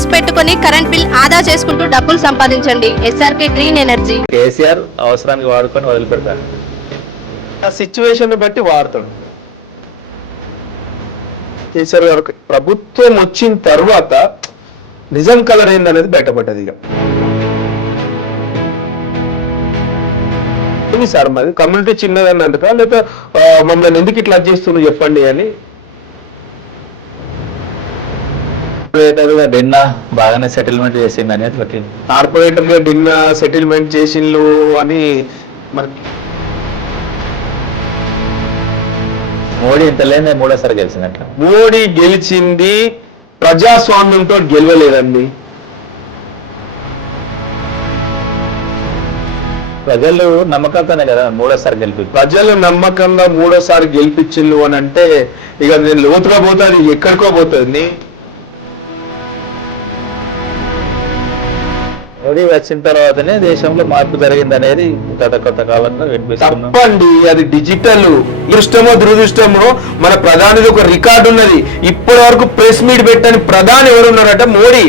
Panels పెట్టుకొని current bill ఆదా చేసుకుంటూ డబ్బులు సంపాదించండి. SRK green energy. కేసీఆర్ అవసరానికి వాడుకొని వదిలిపెడతాడు, ఆ సిచ్యువేషన్ బట్టి వాడతాడు. కేసీఆర్ గారు ప్రభుత్వం వచ్చిన తర్వాత నిజం కలర్ ఏందనేది బయటపడ్డది. ఇక సార్ మరి కమ్యూనిటీ చిన్నదని అంటారా, లేకపోతే మమ్మల్ని ఎందుకు ఇట్లా చేస్తున్నారు చెప్పండి అని. డిన్నా బాగానే సెటిల్మెంట్ చేసింది అనేది పట్టింది. కార్పొరేటర్ గా డిన్నా సెటిల్మెంట్ చేసిండ్రు అని మరి మోడీ ఇంత లేని మూడోసారి గెలిచిందట. మోడీ గెలిచింది ప్రజాస్వామ్యంతో గెలవలేదండి. ప్రజలు నమ్మకంతోనే కదా మూడోసారి గెలిపి. ప్రజలు నమ్మకంగా మూడోసారి గెలిపించిండు అని అంటే ఇక నేను లోతుగా పోతుంది, ఎక్కడికో పోతుంది. మోడీ వచ్చిన తర్వాతనే దేశంలో మార్పు జరిగింది అనేది గత కొత్త కాలంలో వినిపిస్తున్నాం. తప్పండి, అది డిజిటల్. దృష్టమో దురదృష్టమో మన ప్రధానిది ఒక రికార్డు ఉన్నది. ఇప్పటి వరకు ప్రెస్ మీట్ పెట్టని ప్రధాని ఎవరున్నారట? మోడీ.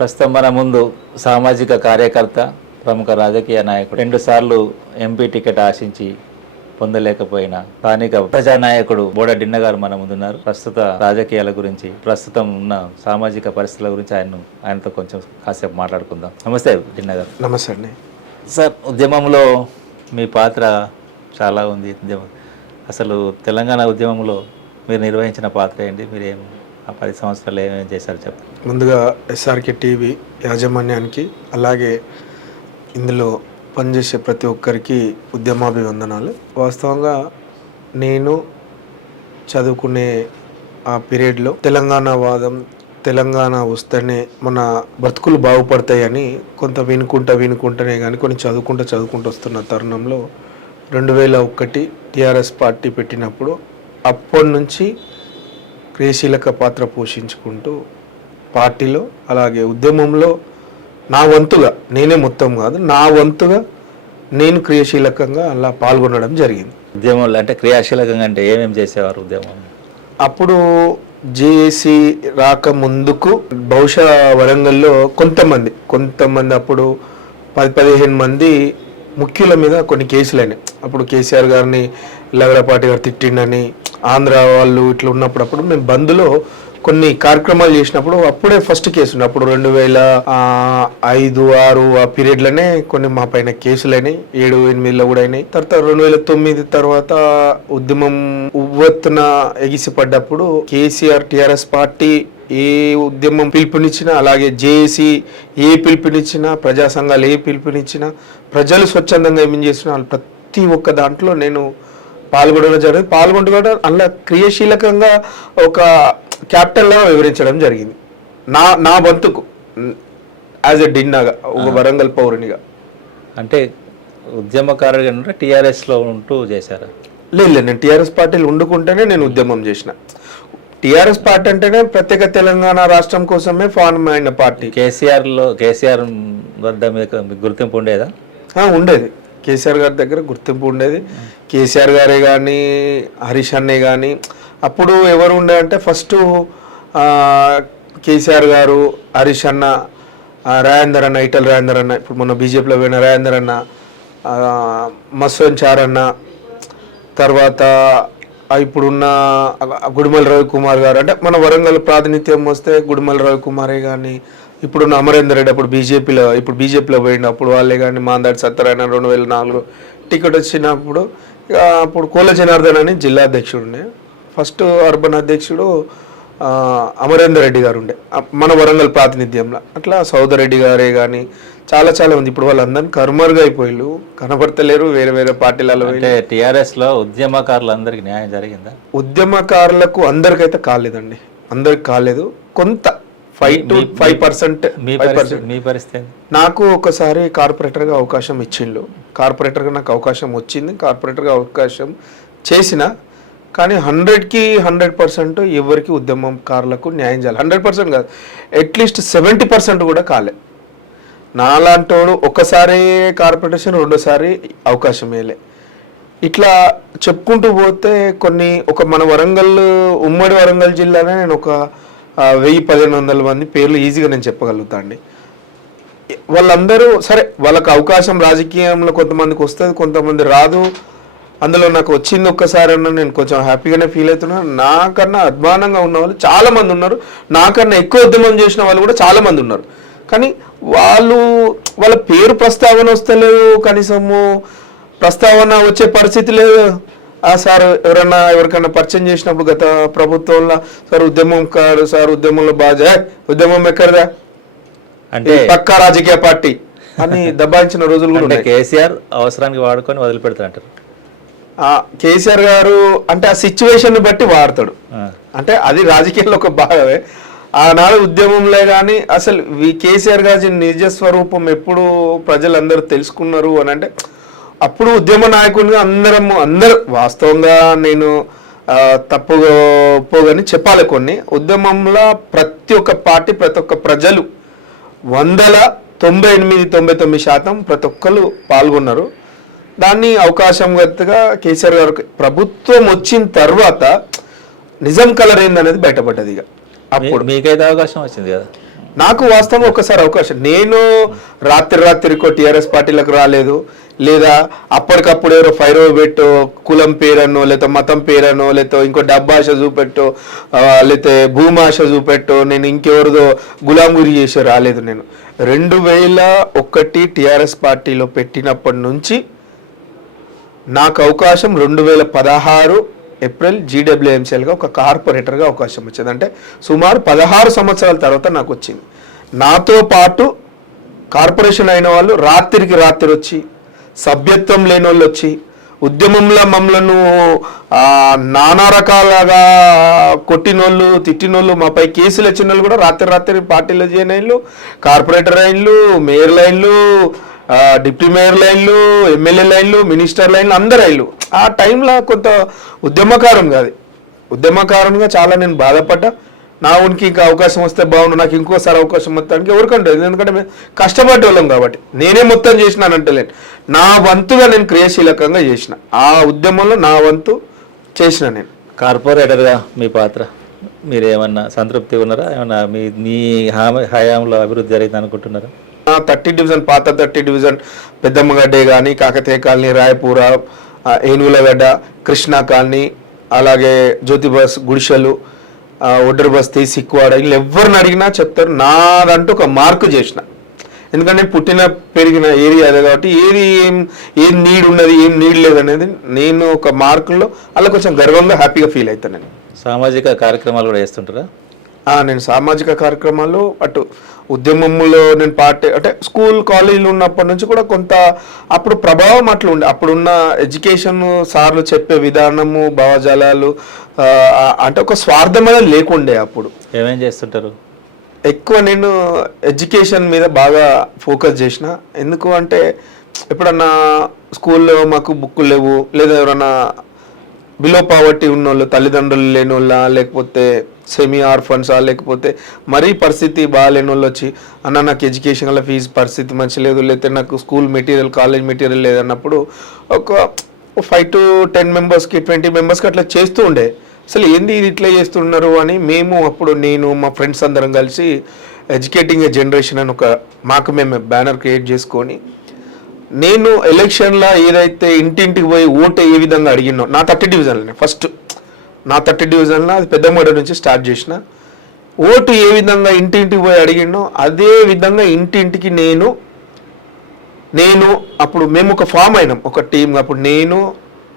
ప్రస్తుతం మన ముందు సామాజిక కార్యకర్త, ప్రముఖ రాజకీయ నాయకుడు, 2 సార్లు ఎంపీ టికెట్ ఆశించి పొందలేకపోయిన స్థానిక ప్రజానాయకుడు బోడ డిన్న గారు మన ముందున్నారు. ప్రస్తుత రాజకీయాల గురించి, ప్రస్తుతం ఉన్న సామాజిక పరిస్థితుల గురించి ఆయనతో కొంచెం కాసేపు మాట్లాడుకుందాం. నమస్తే డిన్న గారు. నమస్తే అండి. సార్, ఉద్యమంలో మీ పాత్ర చాలా ఉంది. అసలు తెలంగాణ ఉద్యమంలో మీరు నిర్వహించిన పాత్ర ఏంటి? మీరు ఆ 10 సంవత్సరాలు ఏమేమి చేశారు చెప్పండి. ముందుగా ఎస్ఆర్కే టీవీ యాజమాన్యానికి, అలాగే ఇందులో పనిచేసే ప్రతి ఒక్కరికి ఉద్యమాభివందనాలు. వాస్తవంగా నేను చదువుకునే ఆ పీరియడ్లో తెలంగాణ వాదం, తెలంగాణ వస్తేనే మన బ్రతుకులు బాగుపడతాయని కొంత వినుకుంటనే కానీ కొన్ని చదువుకుంటూ వస్తున్న తరుణంలో 2001 టీఆర్ఎస్ పార్టీ పెట్టినప్పుడు అప్పటి నుంచి క్రియాశీలక పాత్ర పోషించుకుంటూ పార్టీలో అలాగే ఉద్యమంలో నా వంతుగా, నేనే మొత్తం కాదు, నా వంతుగా నేను క్రియాశీలకంగా అలా పాల్గొనడం జరిగింది. ఉద్యమంలో అంటే క్రియాశీలకంగా అంటే ఏమేమి చేసేవారు ఉద్యమం? అప్పుడు జేఏసీ రాక ముందుకు బహుశా వరంగల్లో కొంతమంది అప్పుడు 10-15 మంది ముఖ్యుల మీద కొన్ని కేసులు అయినాయి. అప్పుడు కేసీఆర్ గారిని లగడపాటి గారు తిట్టిండని, ఆంధ్ర వాళ్ళు ఇట్లా ఉన్నప్పుడు మేము బంద్లో కొన్ని కార్యక్రమాలు చేసినప్పుడు అప్పుడే ఫస్ట్ కేసు ఉండే. అప్పుడు 2005-6 ఆ పీరియడ్లోనే కొన్ని మా పైన కేసులైనాయి. 7-8లో కూడా అయినాయి. తర్వాత 2009 తర్వాత ఉద్యమం ఉవ్వెత్తున ఎగిసిపడ్డప్పుడు కేసీఆర్ టీఆర్ఎస్ పార్టీ ఏ ఉద్యమం పిలుపునిచ్చినా, అలాగే జేఏసీ ఏ పిలుపునిచ్చినా, ప్రజా సంఘాలు ఏ పిలుపునిచ్చినా, ప్రజలు స్వచ్ఛందంగా ఏం చేసినా వాళ్ళు ప్రతి ఒక్క దాంట్లో నేను పాల్గొనడం జరిగింది. పాల్గొంటూ కూడా అలా క్రియాశీలకంగా ఒక క్యాపిటల్లా వివరించడం జరిగింది. నా బంతుకు యాజ్ ఎ డిన్నాగా, ఒక వరంగల్ పౌరునిగా. అంటే ఉద్యమకారుడిగా టీఆర్ఎస్లో ఉంటూ చేశారా? లేదు, నేను టీఆర్ఎస్ పార్టీలు ఉండుకుంటేనే నేను ఉద్యమం చేసిన. టీఆర్ఎస్ పార్టీ అంటేనే ప్రత్యేక తెలంగాణ రాష్ట్రం కోసమే ఫార్మ్ అయిన పార్టీ. కేసీఆర్ వద్ద మీకు గుర్తింపు ఉండేదా? ఉండేది. కేసీఆర్ గారి దగ్గర గుర్తింపు ఉండేది. కేసీఆర్ గారే కానీ, హరీష్ అన్నే కానీ, అప్పుడు ఎవరు ఉండే అంటే ఫస్ట్ కేసీఆర్ గారు, హరీష్ అన్న, రాజేందర్ అన్న, ఈటల రాజేందర్ అన్న, ఇప్పుడు మొన్న బీజేపీలో పోయిన రాజేందర్ అన్న, మస్వన్ చార్ అన్న, తర్వాత ఇప్పుడున్న గుడిమల్ రవికుమార్ గారు, అంటే మన వరంగల్ ప్రాతినిధ్యం వస్తే గుడిమల్ రవికుమారే కానీ, ఇప్పుడున్న అమరేందర్ రెడ్డి అప్పుడు బీజేపీలో పోయిండు, అప్పుడు వాళ్ళే కానీ, మాందాడి సత్యనారాయణ 2004 టికెట్ వచ్చినప్పుడు అప్పుడు కోల జనార్దన్ అని జిల్లా అధ్యక్షుడు ఉండే. ఫస్ట్ అర్బన్ అధ్యక్షుడు అమరేందర్ రెడ్డి గారు ఉండే మన వరంగల్ ప్రాతినిధ్యంలో. అట్లా సౌదరెడ్డి గారే కానీ చాలా మంది ఇప్పుడు వాళ్ళందరినీ కర్మరుగా అయిపోయిళ్ళు, కనబడతలేరు, వేరే పార్టీలలో. టీఆర్ఎస్లో ఉద్యమకారులందరికీ న్యాయం జరిగిందా? ఉద్యమకారులకు అందరికైతే కాలేదండి, అందరికి కాలేదు. కొంత 5% మీ పరిస్థితి. నాకు ఒకసారి కార్పొరేటర్గా అవకాశం ఇచ్చిండు. కార్పొరేటర్గా నాకు అవకాశం వచ్చింది, కార్పొరేటర్గా అవకాశం చేసిన. కానీ 100కి 100% ఎవరికి ఉద్యమకారులకు న్యాయం చేయాలి. 100% కాదు, అట్లీస్ట్ 70% కూడా కాలే. నాలాంటోడు ఒకసారి కార్పొరేషన్, రెండోసారి అవకాశం వేయలే. ఇట్లా చెప్పుకుంటూ పోతే మన వరంగల్ ఉమ్మడి వరంగల్ జిల్లానే నేను ఒక 1000-1500 మంది పేర్లు ఈజీగా నేను చెప్పగలుగుతా అండి. వాళ్ళందరూ సరే, వాళ్ళకి అవకాశం రాజకీయంలో కొంతమందికి వస్తుంది, కొంతమంది రాదు. అందులో నాకు వచ్చింది ఒక్కసారి అన్న నేను కొంచెం హ్యాపీగానే ఫీల్ అవుతున్నాను. నాకన్నా అభిమానంగా ఉన్న వాళ్ళు చాలా మంది ఉన్నారు, నాకన్నా ఎక్కువ ఉద్యమం చేసిన వాళ్ళు కూడా చాలా మంది ఉన్నారు. కానీ వాళ్ళ పేరు ప్రస్తావన వస్తలేదు, కనీసము ప్రస్తావన వచ్చే పరిస్థితి లేదు. సార్ ఎవరికైనా పరిచయం చేసినప్పుడు గత ప్రభుత్వంలో సార్ ఉద్యమం కాదు సార్, ఉద్యమంలో బాగా ఉద్యమం ఎక్కడదా అంటే పక్కా రాజకీయ పార్టీ అని దబాయించిన రోజులు కూడా ఉన్నాయి. కేసీఆర్ అవసరానికి వాడుకొని వదిలిపెడతారంటారు. కేసీఆర్ గారు అంటే ఆ సిచ్యువేషన్ బట్టి వాడతాడు, అంటే అది రాజకీయాల్లో ఒక భాగమే. ఆనాడు ఉద్యమంలో కానీ అసలు కేసీఆర్ గారి నిజ స్వరూపం ఎప్పుడు ప్రజలందరూ తెలుసుకున్నారు అని అంటే అప్పుడు ఉద్యమ నాయకునిగా అందరూ వాస్తవంగా నేను తప్పుగా పోగని చెప్పాలి. కొన్ని ఉద్యమంలో ప్రతి ఒక్క పార్టీ, ప్రతి ఒక్క ప్రజలు 98-99% ప్రతి ఒక్కరు పాల్గొన్నారు. దాన్ని అవకాశం గతగా కేసీఆర్ గారు ప్రభుత్వం వచ్చిన తర్వాత నిజం కలర్ ఏందనేది బయటపడ్డది. ఇక అప్పుడు మీకైతే అవకాశం వచ్చింది కదా. నాకు వాస్తవం ఒకసారి అవకాశం, నేను రాత్రికో టీఆర్ఎస్ పార్టీలకు రాలేదు, లేదా అప్పటికప్పుడు ఎవరో ఫైరో పెట్టో కులం పేరనో లేకపోతే మతం పేరనో లేకపోతే ఇంకో డబ్బాశ చూపెట్టో లేకపోతే భూమాశ చూపెట్టో నేను ఇంకెవరిదో గులాంగురి చేసి రాలేదు. నేను 2001 టీఆర్ఎస్ పార్టీలో పెట్టినప్పటి నుంచి నాకు అవకాశం 2016 ఏప్రిల్ జీడబ్ల్యూఎంసీఎల్గా ఒక కార్పొరేటర్గా అవకాశం వచ్చింది. అంటే సుమారు 16 సంవత్సరాల తర్వాత నాకు వచ్చింది. నాతో పాటు కార్పొరేషన్ అయిన వాళ్ళు రాత్రికి రాత్రి వచ్చి, సభ్యత్వం లేని వాళ్ళు వచ్చి, ఉద్యమంలో మమ్మలను నానా రకాలుగా కొట్టినోళ్ళు, తిట్టినోళ్ళు, మాపై కేసులు వచ్చిన వాళ్ళు కూడా రాత్రి పార్టీలో జాయిన్ అయ్యిండ్రు, కార్పొరేటర్ అయిన్లు, మేయర్ లైన్లు, డిప్యూటీ మేయర్ లైన్లు, ఎమ్మెల్యే లైన్లు, మినిస్టర్ లైన్లు, అందరు అయ్యిండ్రు. ఆ టైంలో కొంత ఉద్యమకారునిగా చాలా నేను బాధపడ్డా. నా ఉనికి ఇంకా అవకాశం వస్తే బాగుండు, నాకు ఇంకోసారి అవకాశం మొత్తానికి ఎవరికంటే, ఎందుకంటే మేము కష్టపడ్డ వాళ్ళం కాబట్టి. నేనే మొత్తం చేసినానంటలేను, నా వంతుగా నేను క్రియాశీలకంగా చేసిన, ఆ ఉద్యమంలో నా వంతు చేసిన. నేను కార్పొరేటర్గా మీ పాత్ర మీరు ఏమన్నా సంతృప్తి ఉన్నారా? ఏమన్నా మీ హయాంలో అభివృద్ధి జరిగింది అనుకుంటున్నారా? 30 డివిజన్, పాత 30 డివిజన్ పెద్దమ్మగడ్డే కానీ, కాకతీయ కాలనీ, రాయపూర, ఏనుగులగడ్డ, కృష్ణా కాలనీ, అలాగే జ్యోతిబస్, గుడిసెలు, ఒడ్డర్ బస్తీ, సిక్కువాడ, వీళ్ళు ఎవరిని అడిగినా చెప్తారు. నాదంటూ ఒక మార్కు చేసిన, ఎందుకంటే నేను పుట్టిన పెరిగిన ఏరియా అదే కాబట్టి ఏం నీడ్ ఉన్నది, ఏం నీడ్ లేదనేది నేను ఒక మార్కుల్లో అలా కొంచెం గర్వంగా హ్యాపీగా ఫీల్ అవుతాను. నేను సామాజిక కార్యక్రమాలు కూడా చేస్తుంటారా? నేను సామాజిక కార్యక్రమాలు అటు ఉద్యమంలో నేను అంటే స్కూల్ కాలేజీలు ఉన్నప్పటి నుంచి కూడా కొంత అప్పుడు ప్రభావం అట్లా ఉండే. అప్పుడున్న ఎడ్యుకేషన్ సార్లు చెప్పే విధానము, భావజాలాలు అంటే ఒక స్వార్థం అనేది లేకుండే. అప్పుడు ఏమేం చేస్తుంటారు? ఎక్కువ నేను ఎడ్యుకేషన్ మీద బాగా ఫోకస్ చేసిన. ఎందుకు అంటే ఎప్పుడన్నా స్కూల్లో మాకు బుక్కులు లేవు, లేదా ఎవరన్నా బిలో పావర్టీ ఉన్నోళ్ళు, తల్లిదండ్రులు లేని వాళ్ళ, లేకపోతే సెమీ ఆర్ఫన్సా, లేకపోతే మరీ పరిస్థితి బాగాలేని వాళ్ళు వచ్చి అన్న నాకు ఎడ్యుకేషన్లో ఫీజు పరిస్థితి మంచి లేదు, లేకపోతే నాకు స్కూల్ మెటీరియల్, కాలేజ్ మెటీరియల్ లేదన్నప్పుడు ఒక 5 to 10 మెంబర్స్కి 20 మెంబర్స్కి అట్లా చేస్తూ ఉండే. అసలు ఏంది ఇది ఇట్లా చేస్తున్నారు అని మేము అప్పుడు నేను మా ఫ్రెండ్స్ అందరం కలిసి ఎడ్యుకేటింగ్ ఏ జనరేషన్ అని మాకు మేము బ్యానర్ క్రియేట్ చేసుకొని, నేను ఎలక్షన్లో ఏదైతే ఇంటింటికి పోయి ఓటు ఏ విధంగా అడిగినో నా 30 డివిజన్లోనే ఫస్ట్, నా 30 డివిజన్లో అది పెద్దమూడ నుంచి స్టార్ట్ చేసిన. ఓటు ఏ విధంగా ఇంటింటికి పోయి అడిగినో అదే విధంగా ఇంటింటికి నేను అప్పుడు మేము ఒక ఫామ్ అయినాం, ఒక టీమ్. అప్పుడు నేను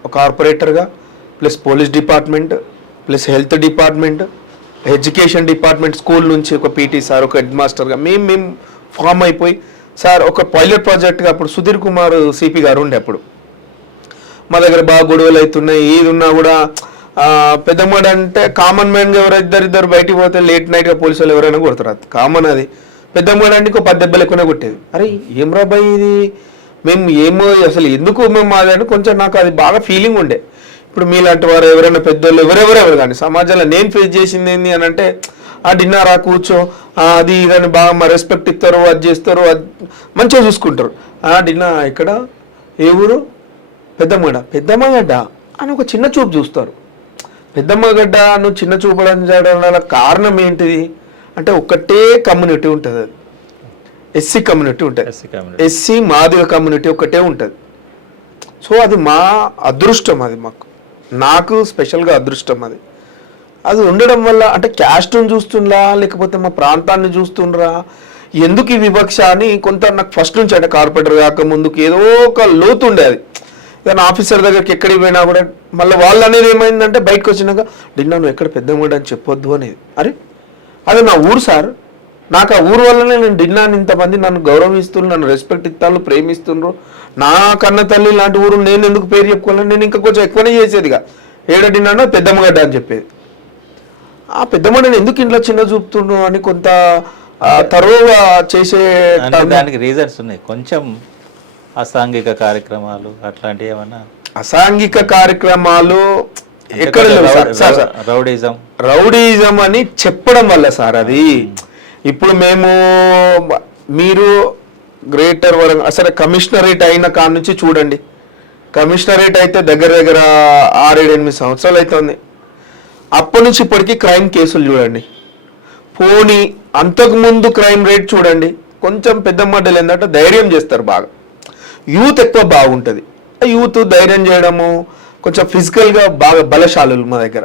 ఒక కార్పొరేటర్గా, plus police department, plus health department, education department, school నుంచి ఒక పీటీ సార్, ఒక హెడ్ మాస్టర్గా మేము ఫామ్ అయిపోయి సార్ ఒక పైలట్ ప్రాజెక్ట్గా అప్పుడు సుధీర్ కుమార్ సిపి గారు ఉండే. అప్పుడు మా దగ్గర బాగా గొడవలు అవుతున్నాయి, ఏది ఉన్నా కూడా పెద్దమ్మడు అంటే కామన్ మ్యాన్గా ఇద్దరు బయటికి పోతే లేట్ నైట్గా పోలీసు వాళ్ళు ఎవరైనా కొడతారు, అది కామన్. అది పెద్దమ్మడు అంటే 10 దెబ్బలు ఎక్కువనే కొట్టేది. అరే ఏం రాబాయి ఇది, మేము ఏమో అసలు ఎందుకు మేము మాదని కొంచెం నాకు అది బాగా ఫీలింగ్ ఉండే. ఇప్పుడు మీలాంటి వారు ఎవరైనా పెద్దోళ్ళు ఎవరెవరు కానీ సమాజంలో నేను ఫేస్ చేసింది ఏంటి అని అంటే, డిన్నరా కూర్చో, అది ఇదని బాగా రెస్పెక్ట్ ఇస్తారు, అది చేస్తారు, అది మంచిగా చూసుకుంటారు. డిన్నర్ ఇక్కడ ఏ ఊరు పెద్దమ్మగడ్డ అని ఒక చిన్న చూపు చూస్తారు. పెద్దమ్మగడ్డ నువ్వు చిన్న చూపడం చేయడం వల్ల కారణం ఏంటిది అంటే ఒకటే కమ్యూనిటీ ఉంటుంది, అది ఎస్సీ కమ్యూనిటీ ఉంటుంది. ఎస్సీ మాదిగ కమ్యూనిటీ ఒకటే ఉంటుంది. సో అది మా అదృష్టం, అది నాకు స్పెషల్గా అదృష్టం. అది ఉండడం వల్ల అంటే క్యాస్ట్ని చూస్తుండ్రా లేకపోతే మా ప్రాంతాన్ని చూస్తుండ్రా, ఎందుకు ఈ వివక్ష అని కొంత నాకు ఫస్ట్ నుంచి అంటే కార్పొరేటర్ కాక ముందుకు ఏదో ఒక లోతు ఉండేది. ఏదైనా ఆఫీసర్ దగ్గరికి ఎక్కడికి పోయినా కూడా మళ్ళీ వాళ్ళు అనేది ఏమైందంటే బయటకు వచ్చినాక డిన్నా నువ్వు ఎక్కడ పెద్దమ్మడు అని చెప్పొద్దు అనేది. అరే అది నా ఊరు సార్, నాకు ఆ ఊరు వల్లనే నేను డిన్నాను, ఇంతమంది నన్ను గౌరవిస్తున్నారు, నన్ను రెస్పెక్ట్ ఇస్తారు, ప్రేమిస్తుండ్రు. నా కన్న తల్లి లాంటి ఊరు నేను ఎందుకు పేరు చెప్పుకోవాలని నేను ఇంకా కొంచెం ఎక్కువనే చేసేదిగా. ఏడ డిన్నానో పెద్దమ్మగడ్డ అని చెప్పేది. ఆ పెద్దమ్మని ఎందుకు ఇంట్లో చిన్న చూపుతుండ్రు అని కొంత తరువుగా చేసే దానికి రీజన్స్ ఉన్నాయి. కొంచెం అసాంఘిక కార్యక్రమాలు అట్లాంటివి ఏమన్నా? అసాంఘిక కార్యక్రమాలు ఎక్కడ రౌడీజం అని చెప్పడం వల్ల సార్ అది. ఇప్పుడు మీరు గ్రేటర్ వరంగల్ అసలు కమిషనరేట్ అయిన కాడ నుంచి చూడండి, కమిషనరేట్ అయితే దగ్గర 6-8 సంవత్సరాలు అవుతుంది. అప్పటి నుంచి ఇప్పటికీ క్రైమ్ కేసులు చూడండి, పోనీ అంతకుముందు క్రైమ్ రేట్ చూడండి. కొంచెం పెద్ద మడ్డలు ఏంటంటే ధైర్యం చేస్తారు బాగా, యూత్ ఎక్కువ బాగుంటుంది. యూత్ ధైర్యం చేయడము, కొంచెం ఫిజికల్గా బాగా బలశాలులు మా దగ్గర.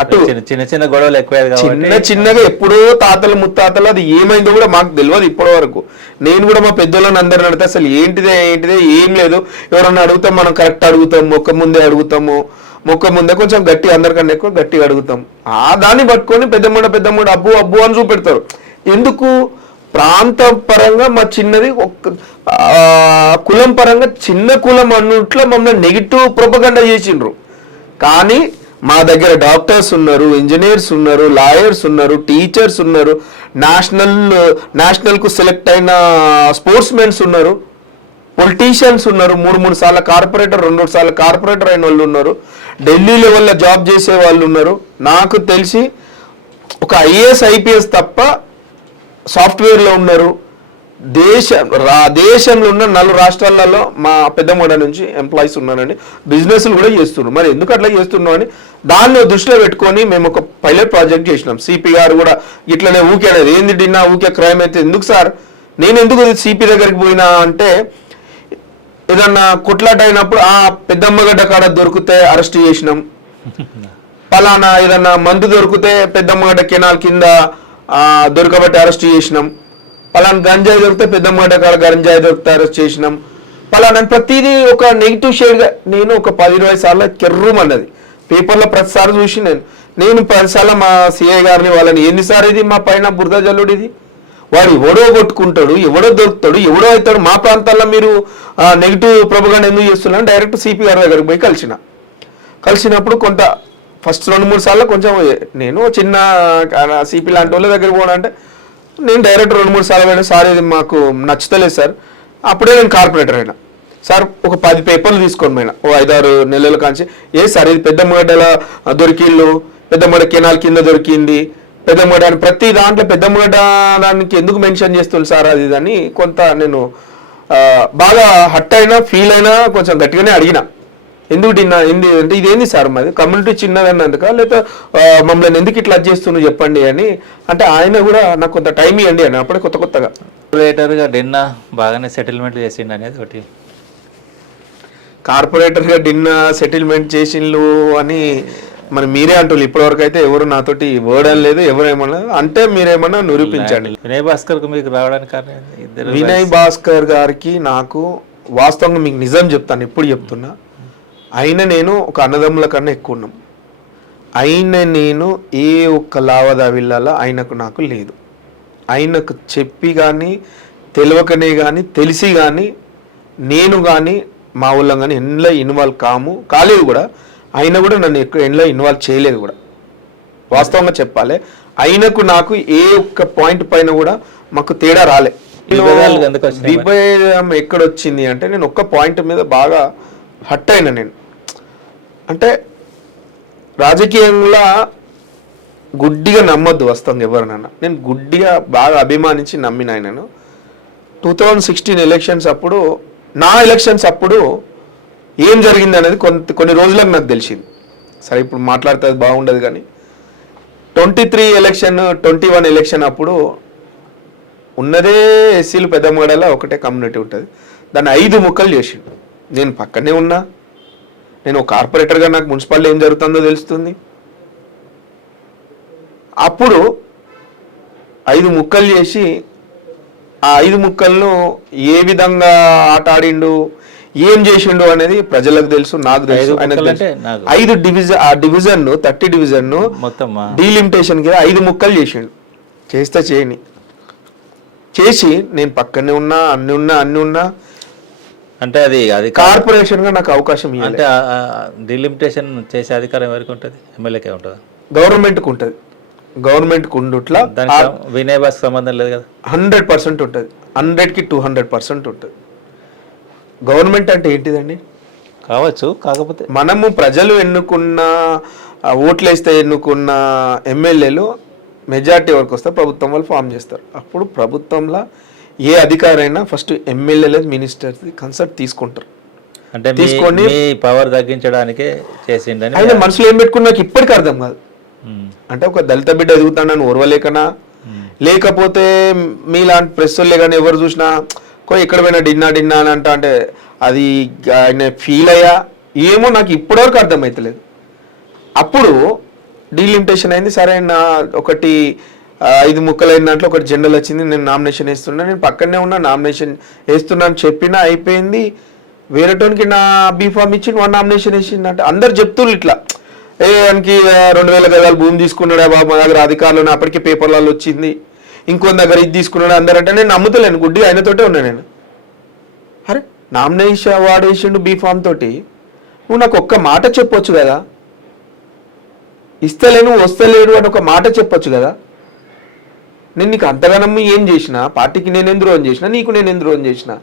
అటు చిన్న గొడవలు ఎక్కువ చిన్నగా ఎప్పుడో తాతలు ముత్తాతలు అది ఏమైందో కూడా మాకు తెలియదు ఇప్పటి వరకు. నేను కూడా మా పెద్దోళ్ళని అందరిని అడిగితే అసలు ఏంటిదే ఏం లేదు, ఎవరన్నా అడుగుతాం మనం కరెక్ట్ అడుగుతాం, మొక్క ముందే కొంచెం గట్టి అందరికన్నా ఎక్కువ గట్టిగా అడుగుతాం. దాన్ని పట్టుకొని పెద్దమ్మడు అబ్బు అని చూపెడతారు. ఎందుకు? ప్రాంతం పరంగా మా చిన్నది కులం పరంగా చిన్న కులం అన్నట్లో మమ్మల్ని నెగిటివ్ ప్రొపగండా చేసిండ్రు. కానీ మా దగ్గర డాక్టర్స్ ఉన్నారు, ఇంజనీర్స్ ఉన్నారు, లాయర్స్ ఉన్నారు, టీచర్స్ ఉన్నారు, నేషనల్కు సెలెక్ట్ అయిన స్పోర్ట్స్ మెన్స్ ఉన్నారు, పొలిటీషియన్స్ ఉన్నారు, 3 సార్లు కార్పొరేటర్ 2 సార్లు కార్పొరేటర్ అయిన వాళ్ళు ఉన్నారు, ఢిల్లీ లెవెల్లో జాబ్ చేసే వాళ్ళు ఉన్నారు. నాకు తెలిసి ఒక ఐఏఎస్ ఐపీఎస్ తప్ప సాఫ్ట్వేర్లో ఉన్నారు. దేశంలో ఉన్న 4 రాష్ట్రాలలో మా పెద్దమ్మడ నుంచి ఎంప్లాయీస్ ఉన్నారండి. బిజినెస్లు కూడా చేస్తున్నారు. మరి ఎందుకు అట్లా చేస్తున్నాం అని దాన్ని దృష్టిలో పెట్టుకొని మేము ఒక పైలట్ ప్రాజెక్ట్ చేసినాం. సిపి గారు కూడా ఇట్లనే ఊకేనేది ఏంది డిన్నా ఊకే క్రైమ్ అయితే ఎందుకు సార్, నేను ఎందుకు సిపి దగ్గరికి పోయినా అంటే ఏదన్నా కొట్లాట అయినప్పుడు పెద్దమ్మగడ్డ కాడ దొరికితే అరెస్ట్ చేసినాం, పలానా ఏదన్నా మందు దొరికితే పెద్దమ్మగడ్డ కెనాల్ కింద దొరకబట్టి అరెస్ట్ చేసినాం, పలానా గంజాయి దొరికితే పెద్దమ్మగడ్డ కాడ గంజాయి దొరికితే అరెస్ట్ చేసినాం, పలానా ప్రతిదీ ఒక నెగిటివ్ షేడ్గా. నేను ఒక 10-20 సార్లు కెర్రమన్నది పేపర్లో ప్రతిసారి చూసి నేను 10 సార్లు మా సిఐ గారిని వాళ్ళని ఎన్నిసార్లు ఇది మా పైన బురద జల్లుడు, ఇది వాడు ఎవడో కొట్టుకుంటాడు, ఎవడో దొరుకుతాడు, ఎవడో అవుతాడు, మా ప్రాంతాల్లో మీరు నెగిటివ్ ప్రొపగండా ఎందుకు చేస్తున్నాను డైరెక్ట్ సిపి గారి దగ్గరికి పోయి కలిసినప్పుడు కొంత ఫస్ట్ 2-3 సార్లు కొంచెం నేను చిన్న సిపి లాంటి వాళ్ళ దగ్గరికి పోవడం అంటే నేను డైరెక్ట్ 2-3 సార్లు పోయినా, సార్ ఇది మాకు నచ్చుతలేదు సార్. అప్పుడే నేను కార్పొరేటర్ అయినా సార్, ఒక 10 పేపర్లు తీసుకొని పోయినా ఓ 5-6 నెలల కాంచి. సార్ ఇది పెద్దమ్మగడ్డల దొరికిళ్ళు, పెద్దమ్మగడ్డ కెనాల్ కింద దొరికింది, పెద్దమ్మగడ్డ అని ప్రతి దాంట్లో పెద్దమ్మగడ్డ దానికి ఎందుకు మెన్షన్ చేస్తుంది సార్ అది అని కొంత నేను బాగా హట్ అయినా ఫీల్ అయినా కొంచెం గట్టిగానే అడిగిన. ఎందుకు డిన్నా అంటే ఇదేంది సార్ మాది కమ్యూనిటీ చిన్నదన్నందుక లేదా మమ్మల్ని ఎందుకు ఇట్లా చేస్తున్నావు చెప్పండి అని అంటే ఆయన కూడా నాకు కొంత టైం ఇవ్వండి అని అప్పుడే కొత్తగా కార్పొరేటర్గా డిన్నా బాగానే సెటిల్మెంట్ చేసిండు అనేది ఒకటి. కార్పొరేటర్గా డిన్నా సెటిల్మెంట్ చేసిండ్లు అని మరి మీరే అంటున్నారు. ఇప్పటివరకు అయితే ఎవరు నాతోటి వర్డ్ అని లేదు, ఎవరేమన్నా అంటే మీరేమన్నా నిరూపించండి. వినయ్ భాస్కర్ మీకు రావడానికి వినయ్ భాస్కర్ గారికి నాకు వాస్తవంగా మీకు నిజం చెప్తాను, ఎప్పుడు చెప్తున్నా, ఆయన నేను ఒక అన్నదమ్ముల కన్నా ఎక్కువ ఉన్నాం. ఆయన నేను ఏ ఒక్క లావాదేవీలలో ఆయనకు నాకు లేదు. ఆయనకు చెప్పి కానీ తెలియకనే కానీ తెలిసి కానీ నేను కానీ మా ఊళ్ళో కానీ ఎండ్లో ఇన్వాల్వ్ కాలేదు కూడా. ఆయన కూడా నన్ను ఎక్కువ ఎండ్లో ఇన్వాల్వ్ చేయలేదు కూడా, వాస్తవంగా చెప్పాలి. ఆయనకు నాకు ఏ ఒక్క పాయింట్ పైన కూడా మాకు తేడా రాలే. విభేదం ఎక్కడొచ్చింది అంటే నేను ఒక్క పాయింట్ మీద బాగా హట్ అయినా. నేను అంటే రాజకీయంలో గుడ్డిగా నమ్మొద్దు వాస్తవంగా ఎవరినన్నా. నేను గుడ్డిగా బాగా అభిమానించి నమ్మిన ఆయనను. 2016 ఎలక్షన్స్ అప్పుడు నా ఎలక్షన్స్ అప్పుడు ఏం జరిగింది అనేది కొన్ని రోజులకు నాకు తెలిసింది. సరే ఇప్పుడు మాట్లాడితే అది బాగుండదు కానీ 23 ఎలక్షన్ 21 ఎలక్షన్ అప్పుడు ఉన్నదే ఎస్సీలు పెద్దమ్మగడలా ఒకటే కమ్యూనిటీ ఉంటుంది, దాన్ని 5 ముక్కలు చేసిండు. నేను పక్కనే ఉన్నా, నేను ఒక కార్పొరేటర్గా నాకు మున్సిపాలిటీ ఏం జరుగుతుందో తెలుస్తుంది. అప్పుడు 5 ముక్కలు చేసి ఆ 5 ముక్కలను ఏ విధంగా ఆట ఆడిండు, ఏం చేసిండు అనేది ప్రజలకు తెలుసు, నాకు తెలుసు, ఆయనకు తెలుసు. 5 డివిజన్, ఆ డివిజన్ 30 డివిజన్ మొత్తం డీలిమిటేషన్ కి 5 ముక్కలు చేసిండు. చేస్తే చేయని చేసి నేను పక్కనే ఉన్నా, అన్ని ఉన్నా అంటే అది కార్పొరేషన్ గా నాకు అవకాశం ఇవ్వాలి. అంటే డిలిమిటేషన్ చేసే అధికారం ఎవరికి ఉంటుంది? ఎమ్మెల్యేకే ఉంటుంది? గవర్నమెంట్కి ఉంటుంది. గవర్నమెంట్కి ఉండుట్లా వినయ్ భాస్ సంబంధం లేదు కదా. 100% ఉంటుంది. 100కి 200% ఉంటుంది. గవర్నమెంట్ అంటే ఏంటిదండి? కావచ్చు, కాకపోతే మనము ప్రజలు ఎన్నుకున్న, ఓట్లేస్తే ఎన్నుకున్న ఎమ్మెల్యేలు మెజార్టీ వరకు వస్తే ప్రభుత్వం వాళ్ళు ఫామ్ చేస్తారు. అప్పుడు ప్రభుత్వంలో ఏ అధికారైనా ఫస్ట్ ఎమ్మెల్యేల మినిస్టర్ కన్సల్ట్ తీసుకుంటారు. అంటే తీసుకొని పవర్ తగ్గించడానికే చేసిండని ఆయన మనసులో ఏం పెట్టుకుని నాకు ఇప్పటికీ అర్థం కాదు. అంటే ఒక దళిత బిడ్డ ఎదుగుతానని ఓర్వలేకనా, లేకపోతే మీలాంటి ప్రెస్ వాళ్ళే కానీ ఎవరు చూసినా ఎక్కడ పోయినా డిన్నా అని అంటే అది ఆయన ఫీల్ అయ్యా ఏమో నాకు ఇప్పటివరకు అర్థమవుతలేదు. అప్పుడు డీలిమిటేషన్ అయింది. సరే నా ఒకటి 5 ముక్కలైన దాంట్లో ఒకటి జనరల్ వచ్చింది, నేను నామినేషన్ వేస్తున్నా, నేను పక్కనే ఉన్నా, నామినేషన్ వేస్తున్నా అని చెప్పినా అయిపోయింది. వేరేటోనికి నా బీఫామ్ ఇచ్చి వాడు నామినేషన్ వేసింది అంటే అందరు చెప్తున్నారు ఇట్లా, ఆయనకి 2000 గజాలు భూమి తీసుకున్నాడా బాబు, మా దగ్గర అధికారులు అప్పటికే పేపర్లలో వచ్చింది, ఇంకొన్ని దగ్గర ఇది తీసుకున్నాడు అందరంటే నేను నమ్ముతలేను, గుడ్డి ఆయనతోటే ఉన్నా నేను. అరే నామినేషన్ వాడేసిండు బీఫామ్ తోటి, నువ్వు నాకు ఒక్క మాట చెప్పొచ్చు కదా, ఇస్తలేను వస్తలేడు అని ఒక మాట చెప్పొచ్చు కదా. నేను నీకు అంతగానం ఏం చేసినా, పార్టీకి నేను ఎందుకు ద్రోహం చేసినా, నీకు నేను ఎందుకు ద్రోహం చేసినా,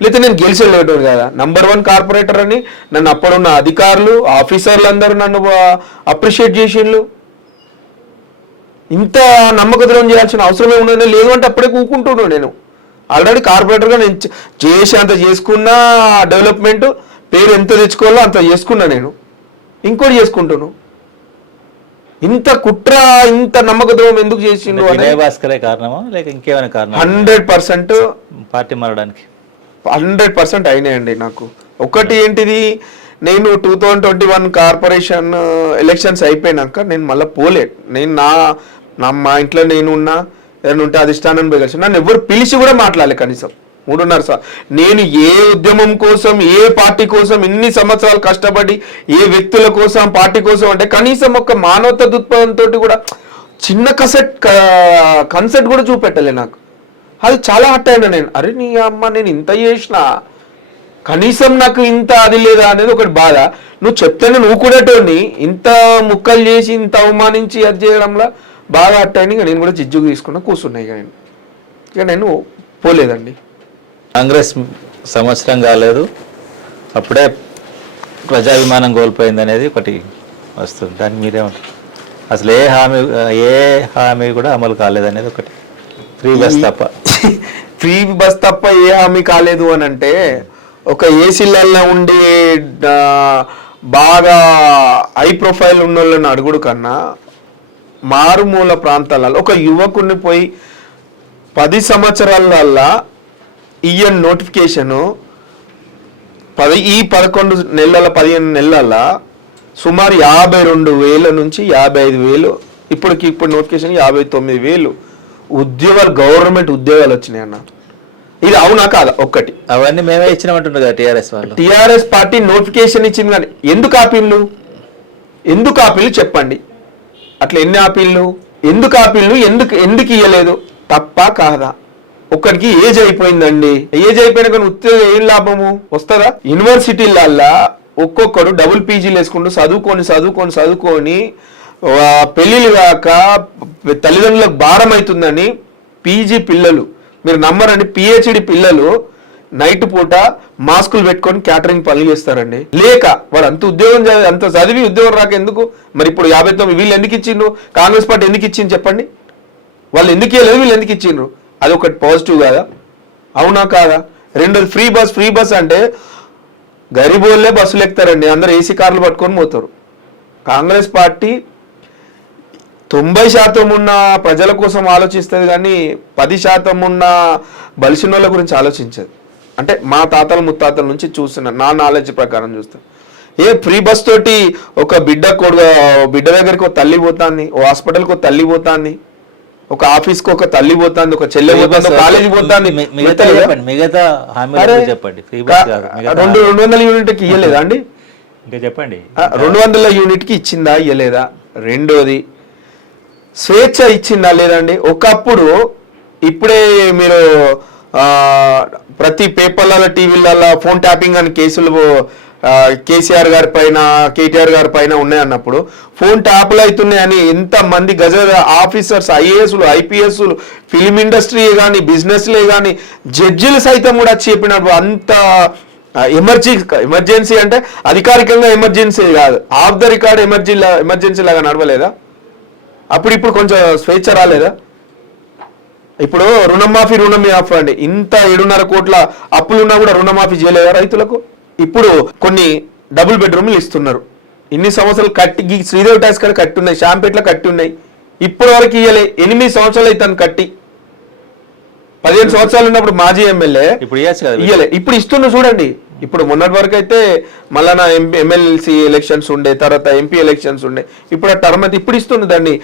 లేకపోతే నేను గెలిచలేడు కదా. నంబర్ 1 కార్పొరేటర్ అని నన్ను అప్పుడున్న అధికారులు ఆఫీసర్లు అందరూ నన్ను అప్రిషియేట్ చేసిండ్రు. ఇంత నమ్మక ద్రోహం చేయాల్సిన అవసరమే ఉన్నది లేదు అంటే అప్పుడే కూకుంటున్నాను. నేను ఆల్రెడీ కార్పొరేటర్గా నేను చేసి అంత చేసుకున్నా, డెవలప్మెంట్ పేరు ఎంత తెచ్చుకోవాలో అంత చేసుకున్నా, నేను ఇంకోటి చేసుకుంటున్నాను. ఇంత కుట్ర, ఇంత నమ్మక ద్రోహం ఎందుకు చేసిండు? వినయ్ భాస్కరే కారణమా లేక ఇంకేమైనా కారణం? 100% పార్టీ మారడానికి 100% అయినాయండి. నాకు ఒకటి ఏంటిది, నేను 2021 కార్పొరేషన్ ఎలక్షన్స్ అయిపోయినాక నేను మళ్ళీ పోలే. నేను మా ఇంట్లో నేను ఉన్నా, ఏదైనా ఉంటే అధిష్టానం పోయి కలిసి నన్ను ఎవరు పిలిచి కూడా మాట్లాడలే కనీసం 3.5 సార్లు. నేను ఏ ఉద్యమం కోసం, ఏ పార్టీ కోసం ఇన్ని సంవత్సరాలు కష్టపడి, ఏ వ్యక్తుల కోసం, పార్టీ కోసం అంటే కనీసం ఒక మానవత దృక్పథంతో కూడా చిన్న కన్సెప్ట్ కూడా చూపెట్టలే నాకు. అది చాలా హట్ అయినా నేను. అరే నీ అమ్మ, నేను ఇంత చేసినా కనీసం నాకు ఇంత అది లేదా అనేది ఒకటి బాధ. నువ్వు చెప్తేనే నువ్వు కూడా ఇంత ముక్కలు చేసి ఇంత అవమానించి అది చేయడంలో బాగా హట్ అయింది. ఇక నేను కూడా జిజ్జుకు తీసుకున్నా, కూర్చున్నా. ఇక నేను పోలేదండి. కాంగ్రెస్ సంవత్సరం కాలేదు, అప్పుడే ప్రజాభిమానం కోల్పోయింది అనేది ఒకటి వస్తుంది. దానికి మీరేమంటారు? అసలు ఏ హామీ కూడా అమలు కాలేదనేది ఒకటి. ఫ్రీ బస్ తప్ప ఏ హామీ కాలేదు అని అంటే, ఒక ఏసీలలో ఉండే బాగా హై ప్రొఫైల్ ఉన్న వాళ్ళని అడుగుడు కన్నా మారుమూల ప్రాంతాలలో ఒక యువకుడిని పోయి 10 సంవత్సరాలల్లా ఈఎన్ నోటిఫికేషను 11 నెలల 15 నెలల సుమారు 52,000 నుంచి 55,000, ఇప్పుడు నోటిఫికేషన్ 59,000 ఉద్యోగాలు, గవర్నమెంట్ ఉద్యోగాలు వచ్చినాయి అన్న. ఇది అవునా కాదా? ఒక్కటి అవన్నీ మేమే ఇచ్చినామంటున్నారు కదా టీఆర్ఎస్ వాళ్ళు. టీఆర్ఎస్ పార్టీ నోటిఫికేషన్ ఇచ్చింది కానీ ఎందుకు ఆపిల్లు చెప్పండి. అట్లా ఎన్ని ఆపిల్లు, ఎందుకు ఎందుకు ఇయ్యలేదు? తప్ప కాదా? ఒక్కడికి ఏజ్ అయిపోయిందండి. ఏజ్ అయిపోయినా కానీ ఉద్యోగం ఏం లాభము వస్తుందా? యూనివర్సిటీలల్లా ఒక్కొక్కడు డబుల్ పీజీలు వేసుకుంటూ చదువుకొని పెళ్లిళ్ళు కాక తల్లిదండ్రులకు భారం అవుతుందని పీజీ పిల్లలు, మీరు నమ్మరండి, పిహెచ్డి పిల్లలు నైట్ పూట మాస్కులు పెట్టుకొని క్యాటరింగ్ పనులు చేస్తారండి. లేక వాడు అంత చదివి ఉద్యోగం రాక ఎందుకు మరి ఇప్పుడు 59 వీళ్ళు ఎందుకు ఇచ్చిండ్రు? కాంగ్రెస్ పార్టీ ఎందుకు ఇచ్చింది చెప్పండి? వాళ్ళు ఎందుకు ఇవ్వలేదు, వీళ్ళు ఎందుకు ఇచ్చిండ్రు? అది ఒకటి పాజిటివ్ కాదా? అవునా కాదా? రెండోది ఫ్రీ బస్ అంటే గరీబోళ్ళే బస్సులు ఎక్కుతారండి, అందరు ఏసీ కార్లు పట్టుకొని పోతారు. కాంగ్రెస్ పార్టీ 90% ఉన్న ప్రజల కోసం ఆలోచిస్తుంది కానీ 10% ఉన్న బలిసిన వాళ్ళ గురించి ఆలోచించదు. అంటే మా తాతల ముత్తాతల నుంచి చూస్తున్నా, నా నాలెడ్జ్ ప్రకారం చూస్తాను. ఫ్రీ బస్ తోటి ఒక బిడ్డ దగ్గరికి ఒక తల్లి పోతాంది, ఓ హాస్పిటల్కి ఒక తల్లి పోతాంది, ఒక ఆఫీస్కి ఒక తల్లి పోతాంది, ఒక చెల్లె పోతాంది, కాలేజీ పోతాంది. మిగతా హామీలు చెప్పండి. 200 యూనిట్కి ఇయ్యలేదా అండి? ఇంకా చెప్పండి. 200 యూనిట్కి ఇచ్చిందా ఇయ్యలేదా? రెండోది స్వేచ్ఛ ఇచ్చిందా లేదండి? ఒకప్పుడు ఇప్పుడే మీరు ప్రతి పేపర్లలో టీవీలలో ఫోన్ ట్యాపింగ్ అని కేసులు కేసీఆర్ గారి పైన కేటీఆర్ గారి పైన ఉన్నాయన్నప్పుడు ఫోన్ ట్యాపులు అవుతున్నాయని ఎంతమంది గజ ఆఫీసర్స్, ఐఏఎస్లు, ఐపీఎస్లు, ఫిలిం ఇండస్ట్రీ కానీ బిజినెస్లే కానీ జడ్జిలు సైతం కూడా చెప్పినప్పుడు అంత ఎమర్జెన్సీ అంటే అధికారికంగా ఎమర్జెన్సీ కాదు, ఆఫ్ ద రికార్డ్ ఎమర్జెన్సీ లాగా నడవలేదా? ఇప్పుడు కొంచెం స్వేచ్ఛ రాలేదా? ఇప్పుడు రుణమాఫీ అండి, ఇంత 7.5 కోట్ల అప్పులున్నా కూడా రుణమాఫీ చేయలేదా రైతులకు? ఇప్పుడు కొన్ని డబుల్ బెడ్రూమ్లు ఇస్తున్నారు, ఇన్ని సంవత్సరాలు కట్టి, శ్రీదేవి ట్యాక్స్ కానీ కట్టి ఉన్నాయి, శాంపేట్లో కట్టి ఉన్నాయి, ఇప్పటి వరకు ఇయ్యలే. 8 సంవత్సరాలు అయితే కట్టి 15 సంవత్సరాలు ఉన్నప్పుడు మాజీ ఎమ్మెల్యే ఇప్పుడు ఇయ్యలే, ఇప్పుడు ఇస్తున్నా చూడండి. ఇప్పుడు మొన్నటి వరకు అయితే మళ్ళా ఎమ్మెల్సీ ఎలక్షన్స్ ఉండే, తర్వాత ఎంపీ ఎలక్షన్స్ ఉండే, ఇప్పుడు ఆ టర్మ్ అయితే ఇప్పుడు ఇస్తుంది, దాన్ని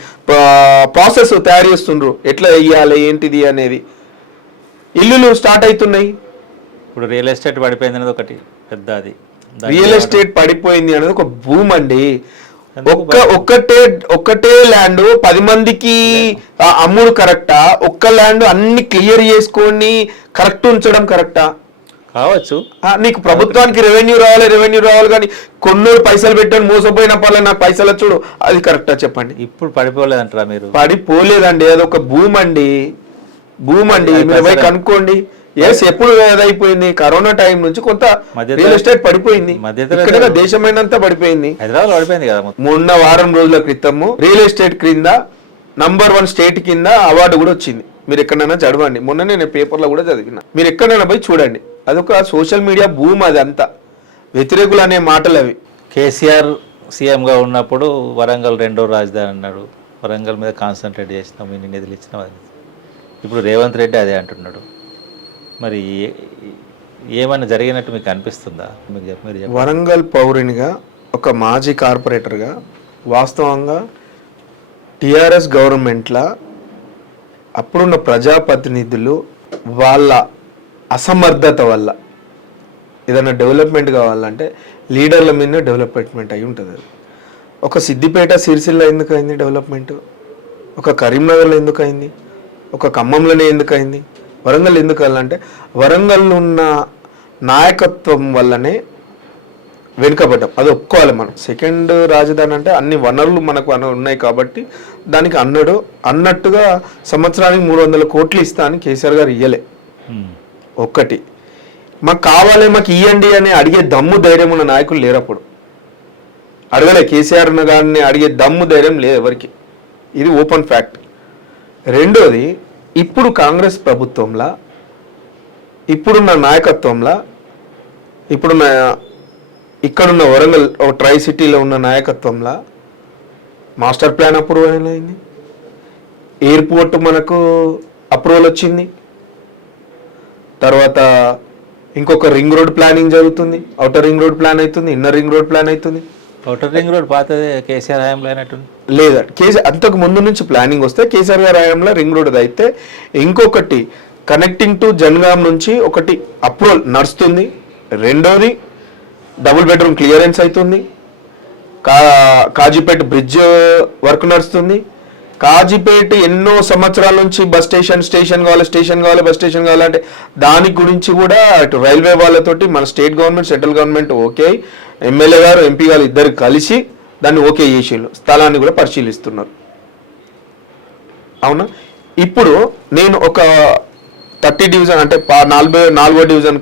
ప్రాసెస్ తయారు చేస్తుండ్రు, ఎట్లా ఇయ్యాలి ఏంటిది అనేది. ఇల్లులు స్టార్ట్ అవుతున్నాయి. ఇప్పుడు రియల్ ఎస్టేట్ పడిపోయింది అనేది ఒకటి పెద్ద, అది రియల్ ఎస్టేట్ పడిపోయింది అనేది ఒక భూమి అండి. ఒక్కటే ల్యాండ్ 10 మందికి అమ్ముడు కరెక్టా? ఒక్క ల్యాండ్ అన్ని క్లియర్ చేసుకొని కరెక్ట్ ఉంచడం కరెక్టా? కావచ్చు. నీకు ప్రభుత్వానికి రెవెన్యూ రావాలి కానీ కొన్నోడు పైసలు పెట్టాను మోసపోయిన పర్లేదు నాకు పైసలు వచ్చాడు, అది కరెక్టా చెప్పండి? ఇప్పుడు పడిపోలేదంటారా మీరు? పడిపోలేదండి, అది ఒక భూమి అండి. మీరు పోయి కనుక్కోండి. ఎప్పుడు అయిపోయింది? కరోనా టైం నుంచి కొంత రియల్ ఎస్టేట్ పడిపోయింది, దేశమైనంతా పడిపోయింది. హైదరాబాద్ పడిపోయింది కదా. మొన్న వారం రోజుల క్రితము రియల్ ఎస్టేట్ క్రింద నంబర్ 1 స్టేట్ కింద అవార్డు కూడా వచ్చింది. మీరు ఎక్కడైనా చదవండి, మొన్ననే నేను పేపర్లో కూడా చదివిన, మీరు ఎక్కడైనా పోయి చూడండి. అదొక సోషల్ మీడియా భూమి, అదంతా వ్యతిరేకులు అనే మాటలు అవి. కేసీఆర్ సీఎంగా ఉన్నప్పుడు వరంగల్ 2వ రాజధాని అన్నాడు, వరంగల్ మీద కాన్సన్ట్రేట్ చేసినాం, ఇన్ని నిధులు ఇచ్చినాం. అది ఇప్పుడు రేవంత్ రెడ్డి అదే అంటున్నాడు. మరి ఏమైనా జరిగినట్టు మీకు అనిపిస్తుందా? మీరు వరంగల్ పౌరునిగా, ఒక మాజీ కార్పొరేటర్గా, వాస్తవంగా టిఆర్ఎస్ గవర్నమెంట్లో అప్పుడున్న ప్రజాప్రతినిధులు వాళ్ళ అసమర్థత వల్ల ఏదైనా డెవలప్మెంట్ కావాలంటే లీడర్ల మీద డెవలప్మెంట్ అయి ఉంటుంది. అది ఒక సిద్దిపేట, సిరిసిల్ల ఎందుకు అయింది డెవలప్మెంట్? ఒక కరీంనగర్లో ఎందుకు అయింది? ఒక ఖమ్మంలోనే ఎందుకు అయింది? వరంగల్ ఎందుకు వెళ్ళాలంటే వరంగల్లో ఉన్న నాయకత్వం వల్లనే వెనుకబడ్డాం, అది ఒప్పుకోవాలి మనం. సెకండ్ రాజధాని అంటే అన్ని వనరులు మనకు ఉన్నాయి కాబట్టి దానికి అన్నట్టుగా సంవత్సరానికి 300 కోట్లు ఇస్తా అని కేసీఆర్ గారు ఇయ్యలే. ఒక్కటి మాకు కావాలి, మాకు ఇయ్యండి అని అడిగే దమ్ము ధైర్యం ఉన్న నాయకులు లేరు. అప్పుడు అడగలే, కేసీఆర్ గారిని అడిగే దమ్ము ధైర్యం లేదు ఎవరికి, ఇది ఓపెన్ ఫ్యాక్ట్. రెండోది, ఇప్పుడు కాంగ్రెస్ ప్రభుత్వంలో, ఇప్పుడున్న నాయకత్వంలో, ఇక్కడున్న వరంగల్ ట్రై సిటీలో ఉన్న నాయకత్వంలో మాస్టర్ ప్లాన్ అప్రూవల్ అయింది, ఎయిర్పోర్ట్ మనకు అప్రూవల్ వచ్చింది, తర్వాత ఇంకొక రింగ్ రోడ్ ప్లానింగ్ జరుగుతుంది, అవుటర్ రింగ్ రోడ్ ప్లాన్ అవుతుంది, ఇన్నర్ రింగ్ రోడ్ ప్లాన్ అవుతుంది. అవుటర్ రింగ్ రోడ్ పాతదే కేసీఆర్ హయాంలో అయినట్టుంది. లేదా అంతకు ముందు నుంచి ప్లానింగ్ వస్తే కేసీఆర్ గారి హయాంలో రింగ్ రోడ్ అయితే, ఇంకొకటి కనెక్టింగ్ టు జనగాం నుంచి ఒకటి అప్రూవల్ నడుస్తుంది. రెండోది డబుల్ బెడ్రూమ్ క్లియరెన్స్ అవుతుంది. కాజీపేట బ్రిడ్జ్ వర్క్ నడుస్తుంది. కాజీపేట ఎన్నో సంవత్సరాల నుంచి బస్ స్టేషన్ కావాలి బస్ స్టేషన్ కావాలంటే దాని గురించి కూడా అటు రైల్వే వాళ్ళతోటి మన state government, central government okay, MLA గారు, ఎంపీ గారు ఇద్దరు కలిసి దాన్ని ఓకే చేసేళ్ళు, స్థలాన్ని కూడా పరిశీలిస్తున్నారు. అవునా? ఇప్పుడు నేను ఒక 30 డివిజన్ అంటే 44వ డివిజన్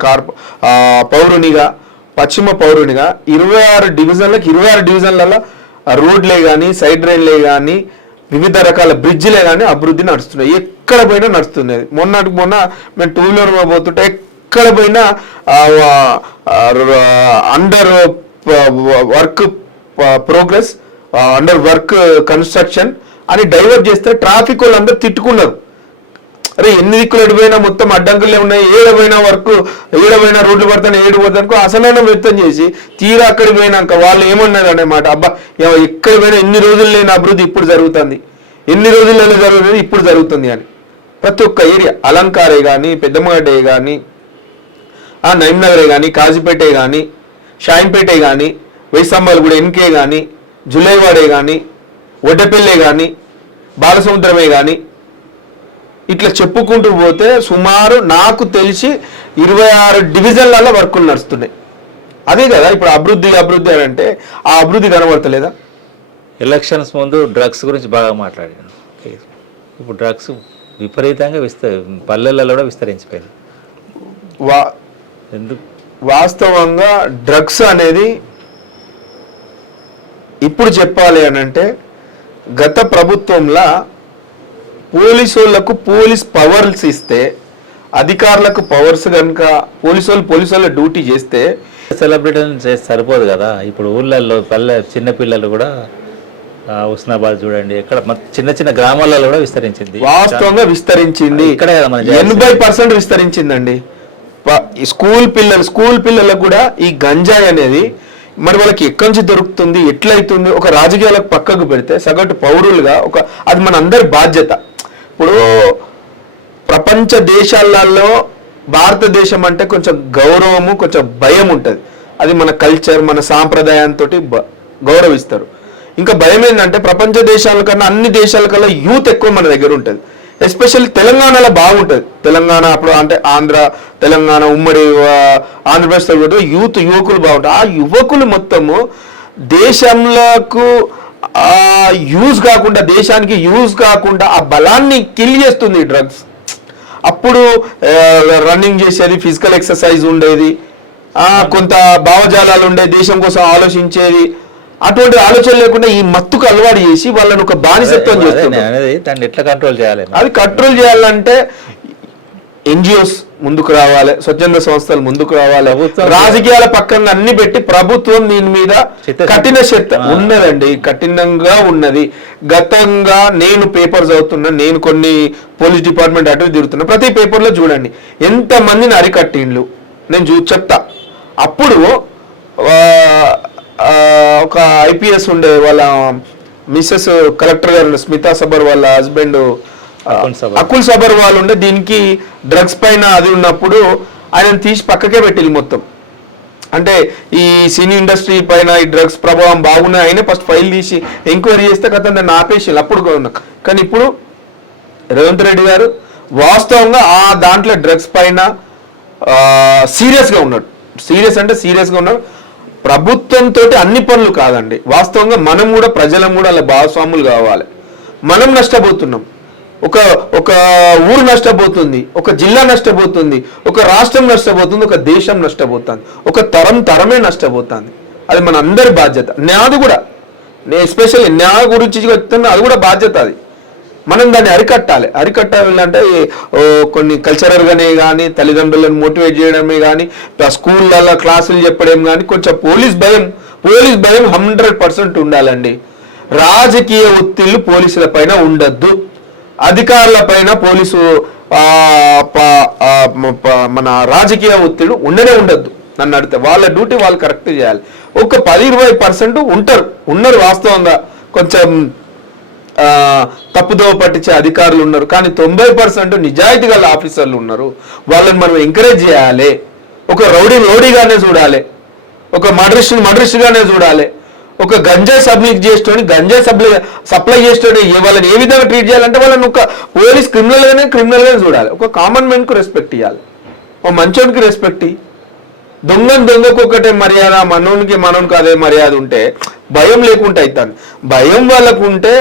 పౌరునిగా, పశ్చిమ పౌరునిగా 26 డివిజన్లలో రోడ్లే కానీ, సైడ్ రైన్లే కానీ, వివిధ రకాల బ్రిడ్జ్లే కానీ అభివృద్ధి నడుస్తున్నాయి. ఎక్కడ పోయినా నడుస్తున్నది. మొన్న మేము 2 వీలర్ పోతుంటే ఎక్కడ పోయినా under work progress, under work construction అని డైవర్ట్ చేస్తే ట్రాఫిక్ వాళ్ళందరూ తిట్టుకున్నారు. అరే ఎన్ని దిక్కులు పోయినా మొత్తం అడ్డంకులే ఉన్నాయి, ఏడపోయినా రోడ్లు పడతాను, ఏడు పడతాను అసహనం వ్యక్తం చేసి తీరా అక్కడికి పోయినాక వాళ్ళు ఏమన్నారు అన్నమాట, అబ్బా ఎక్కడ పోయినా ఎన్ని రోజులు లేని అభివృద్ధి ఇప్పుడు జరుగుతుంది, ఎన్ని రోజులలో జరుగుతుంది ఇప్పుడు జరుగుతుంది అని. ప్రతి ఒక్క ఏరియా అలంకారే కానీ, పెద్దమ్మగడ్డే కానీ, నైమ్నగరే కానీ, కాజీపేటే కానీ, షాయింపేటే కానీ, వైసంబాలగూడ ఎన్కే కానీ, జులైవాడే కానీ, ఒడ్డపల్లె కానీ, బాలసముద్రమే కానీ, ఇట్లా చెప్పుకుంటూ పోతే సుమారు నాకు తెలిసి 26 డివిజన్లలో వర్కులు నడుస్తున్నాయి. అదే కదా ఇప్పుడు అభివృద్ధి అని అంటే ఆ అభివృద్ధి కనబడతలేదా? ఎలక్షన్స్ ముందు డ్రగ్స్ గురించి బాగా మాట్లాడాను. ఇప్పుడు డ్రగ్స్ విపరీతంగా పల్లెలలో కూడా విస్తరించిపోయింది. ఎందుకు? వాస్తవంగా డ్రగ్స్ అనేది ఇప్పుడు చెప్పాలి అని అంటే గత ప్రభుత్వంలో పోలీసు పవర్స్ ఇస్తే, అధికారులకు పవర్స్ కనుక పోలీసు డ్యూటీ చేస్తే సెలబ్రేషన్ చేస్తే సరిపోదు కదా. ఇప్పుడు ఊళ్ళల్లో చిన్నపిల్లలు కూడా హుస్నాబాద్ చూడండి, ఎక్కడ చిన్న చిన్న గ్రామాలలో కూడా విస్తరించింది. వాస్తవంగా విస్తరించింది, ఇక్కడ 80% విస్తరించిందండి. స్కూల్ పిల్లలకు కూడా ఈ గంజాయి అనేది మరి వాళ్ళకి ఎక్కడి నుంచి దొరుకుతుంది, ఎట్లయితుంది, ఒక రాజకీయాలకు పక్కకు పెడితే సగటు పౌరులుగా అది మన అందరి బాధ్యత. ఇప్పుడు ప్రపంచ దేశాలలో భారతదేశం అంటే కొంచెం గౌరవము, కొంచెం భయం ఉంటుంది. అది మన కల్చర్, మన సాంప్రదాయంతో గౌరవిస్తారు. ఇంకా భయం ఏంటంటే ప్రపంచ దేశాల కన్నా అన్ని దేశాల కన్నా యూత్ ఎక్కువ మన దగ్గర ఉంటుంది. ఎస్పెషల్లీ తెలంగాణలో బాగుంటుంది. తెలంగాణ అప్పుడు అంటే ఆంధ్ర తెలంగాణ ఉమ్మడి ఆంధ్రప్రదేశ్లో యువకులు బాగుంటారు. ఆ యువకులు మొత్తము దేశంలోకి యూజ్ కాకుండా, దేశానికి యూజ్ కాకుండా ఆ బలాన్ని కిల్ చేస్తుంది డ్రగ్స్. అప్పుడు రన్నింగ్ చేసేది, ఫిజికల్ ఎక్సర్సైజ్ ఉండేది, కొంత భావజాలాలు ఉండేది, దేశం కోసం ఆలోచించేది. అటువంటి ఆలోచన లేకుండా ఈ మత్తుకు అలవాటు చేసి వాళ్ళని ఒక బానిసత్వం చేస్తుంది. దాన్ని ఎట్లా కంట్రోల్ చేయాలి? అది కంట్రోల్ చేయాలంటే ఎన్జిఓస్ ముందుకు రావాలి, స్వచ్ఛంద సంస్థలు ముందుకు రావాలి, రాజకీయాల పక్కన అన్ని పెట్టి ప్రభుత్వం దీని మీద కఠిన శక్తి ఉన్నదండి, కఠినంగా ఉన్నది. గతంగా నేను పేపర్ చదువుతున్నా, నేను కొన్ని పోలీస్ డిపార్ట్మెంట్ అటు తిరుగుతున్నా, ప్రతి పేపర్లో చూడండి ఎంత మందిని అరికట్టిండ్లు నేను చెప్తా. అప్పుడు ఒక ఐపీఎస్ ఉండే వాళ్ళ మిస్సెస్ కలెక్టర్ గారు స్మితా సబర్ వాళ్ళ హస్బెండ్ అకుల్ సబర్ వాళ్ళు ఉండే దీనికి డ్రగ్స్ పైన అది ఉన్నప్పుడు ఆయన తీసి పక్కకే పెట్టింది మొత్తం. అంటే ఈ సినీ ఇండస్ట్రీ పైన ఈ డ్రగ్స్ ప్రభావం బాగున్నాయి, అయినా ఫస్ట్ ఫైల్ తీసి ఎంక్వైరీ చేస్తే కదా దాన్ని ఆపేసి అప్పుడు ఉన్నా. కానీ ఇప్పుడు రేవంత్ రెడ్డి గారు వాస్తవంగా ఆ దాంట్లో డ్రగ్స్ పైన సీరియస్గా ఉన్నాడు. సీరియస్గా ఉన్నాడు. ప్రభుత్వంతో అన్ని పనులు కాదండి, వాస్తవంగా మనం కూడా ప్రజలం కూడా అలా భాగస్వాములు కావాలి. మనం నష్టపోతున్నాం, ఒక ఊరు నష్టపోతుంది, ఒక జిల్లా నష్టపోతుంది, ఒక రాష్ట్రం నష్టపోతుంది, ఒక దేశం నష్టపోతుంది, ఒక తరమే నష్టపోతుంది. అది మన అందరి బాధ్యత. నాది కూడా, నేను ఎస్పెషల్లీ నా గురించి చెప్తున్నా, అది కూడా బాధ్యత. అది మనం దాన్ని అరికట్టాలంటే కొన్ని కల్చరల్గానే కానీ, తల్లిదండ్రులను మోటివేట్ చేయడమే కానీ, స్కూళ్ళల్లో క్లాసులు చెప్పడం కానీ, కొంచెం పోలీస్ భయం 100% ఉండాలండి. రాజకీయ ఒత్తిళ్లు పోలీసుల పైన ఉండద్దు, అధికారుల పైన పోలీసు మన రాజకీయ ఒత్తిడి ఉండద్దు. నన్ను అడిగితే వాళ్ళ డ్యూటీ వాళ్ళు కరెక్ట్ చేయాలి. ఒక 10-20% ఉన్నారు వాస్తవంగా కొంచెం తప్పుదోవ పట్టించే అధికారులు ఉన్నారు. కానీ 90% నిజాయితీ గల ఆఫీసర్లు ఉన్నారు. వాళ్ళని మనం ఎంకరేజ్ చేయాలి. ఒక రౌడీగానే చూడాలి, ఒక మర్డరిస్ట్గానే చూడాలి, ఒక గంజాయి సప్లై చేసేటోని వాళ్ళని ఏ విధంగా ట్రీట్ చేయాలంటే వాళ్ళని ఒక పోలీస్ క్రిమినల్గానే చూడాలి. ఒక కామన్ మ్యాన్కు రెస్పెక్ట్ ఇవ్వాలి, ఒక మంచోనికి రెస్పెక్ట్ ఇవ్వాలి. దొంగకు ఒకటే మర్యాద, మనోనికి అదే మర్యాద ఉంటే భయం లేకుండా అవుతుంది. భయం వాళ్ళకు ఉంటే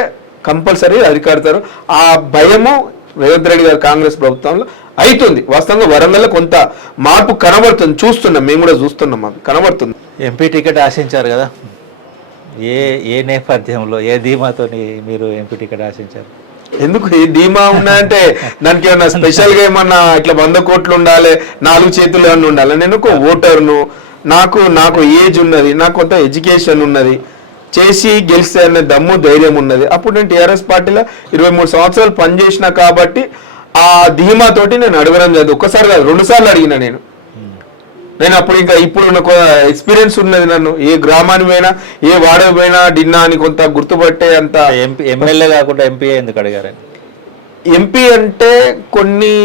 కంపల్సరీ అధికారుతారు. ఆ భయము రేవంత్ రెడ్డి గారు కాంగ్రెస్ ప్రభుత్వంలో అవుతుంది. వాస్తవంగా వరంగల్లో కొంత మార్పు కనబడుతుంది, చూస్తున్నాం, మేము కూడా చూస్తున్నాం, అది కనబడుతుంది. ఎంపీ టికెట్ ఆశించారు కదా, ఏ నేపథ్యంలో, ఏ ధీమాతో మీరు ఎంపీ టికెట్ ఆశించారు? ఎందుకు ఈ ధీమా ఉన్నాయంటే దానికి ఏమన్నా స్పెషల్ గా ఏమన్నా ఇట్లా 100 కోట్లు ఉండాలి, 4 చేతులు ఏమన్నా ఉండాలి? నేను ఒక ఓటర్ను, నాకు ఏజ్ ఉన్నది, నాకు కొంత ఎడ్యుకేషన్ ఉన్నది, చేసి గెలిస్తే అనే దమ్ము ధైర్యం ఉన్నది. అప్పుడు నేను టీఆర్ఎస్ పార్టీలో 23 సంవత్సరాలు పనిచేసిన కాబట్టి ఆ ధీమాతోటి నేను అడగడం లేదు. ఒక్కసారి కాదు, 2 సార్లు అడిగిన నేను అప్పుడు ఇంకా ఇప్పుడు నాకు ఎక్స్పీరియన్స్ ఉన్నది. నన్ను ఏ గ్రామానికి పోయినా ఏ వాడకి పోయినా డిన్నా అని కొంత గుర్తుపట్టే అంత. ఎమ్మెల్యే కాకుండా ఎంపీ ఎందుకు అడిగారని? ఎంపీ అంటే కొన్ని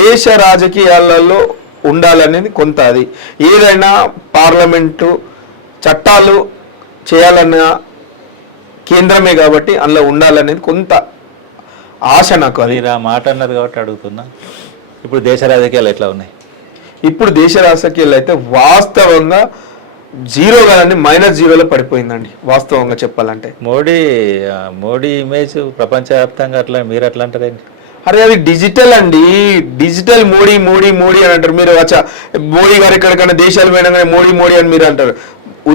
దేశ రాజకీయాలలో ఉండాలనేది కొంత, అది ఏదైనా పార్లమెంటు చట్టాలు చేయాలన్న కేంద్రమే కాబట్టి అందులో ఉండాలనేది కొంత ఆశ నాకు. అది మీరు ఆ మాట అన్నారు కాబట్టి అడుగుతున్నా. ఇప్పుడు దేశ రాజకీయాలు ఎట్లా ఉన్నాయి? ఇప్పుడు దేశ రాజకీయాలు అయితే వాస్తవంగా 0 కాదండి, -0లో పడిపోయిందండి వాస్తవంగా చెప్పాలంటే. మోడీ ఇమేజ్ ప్రపంచవ్యాప్తంగా అట్లా మీరు అట్లా అంటారేంటి? అరే అది డిజిటల్ అండి, డిజిటల్ మోడీ మోడీ మోడీ అని అంటారు మీరు. వచ్చా మోడీ గారు ఎక్కడికైనా దేశాలు పోయినా మోడీ అని మీరు అంటారు.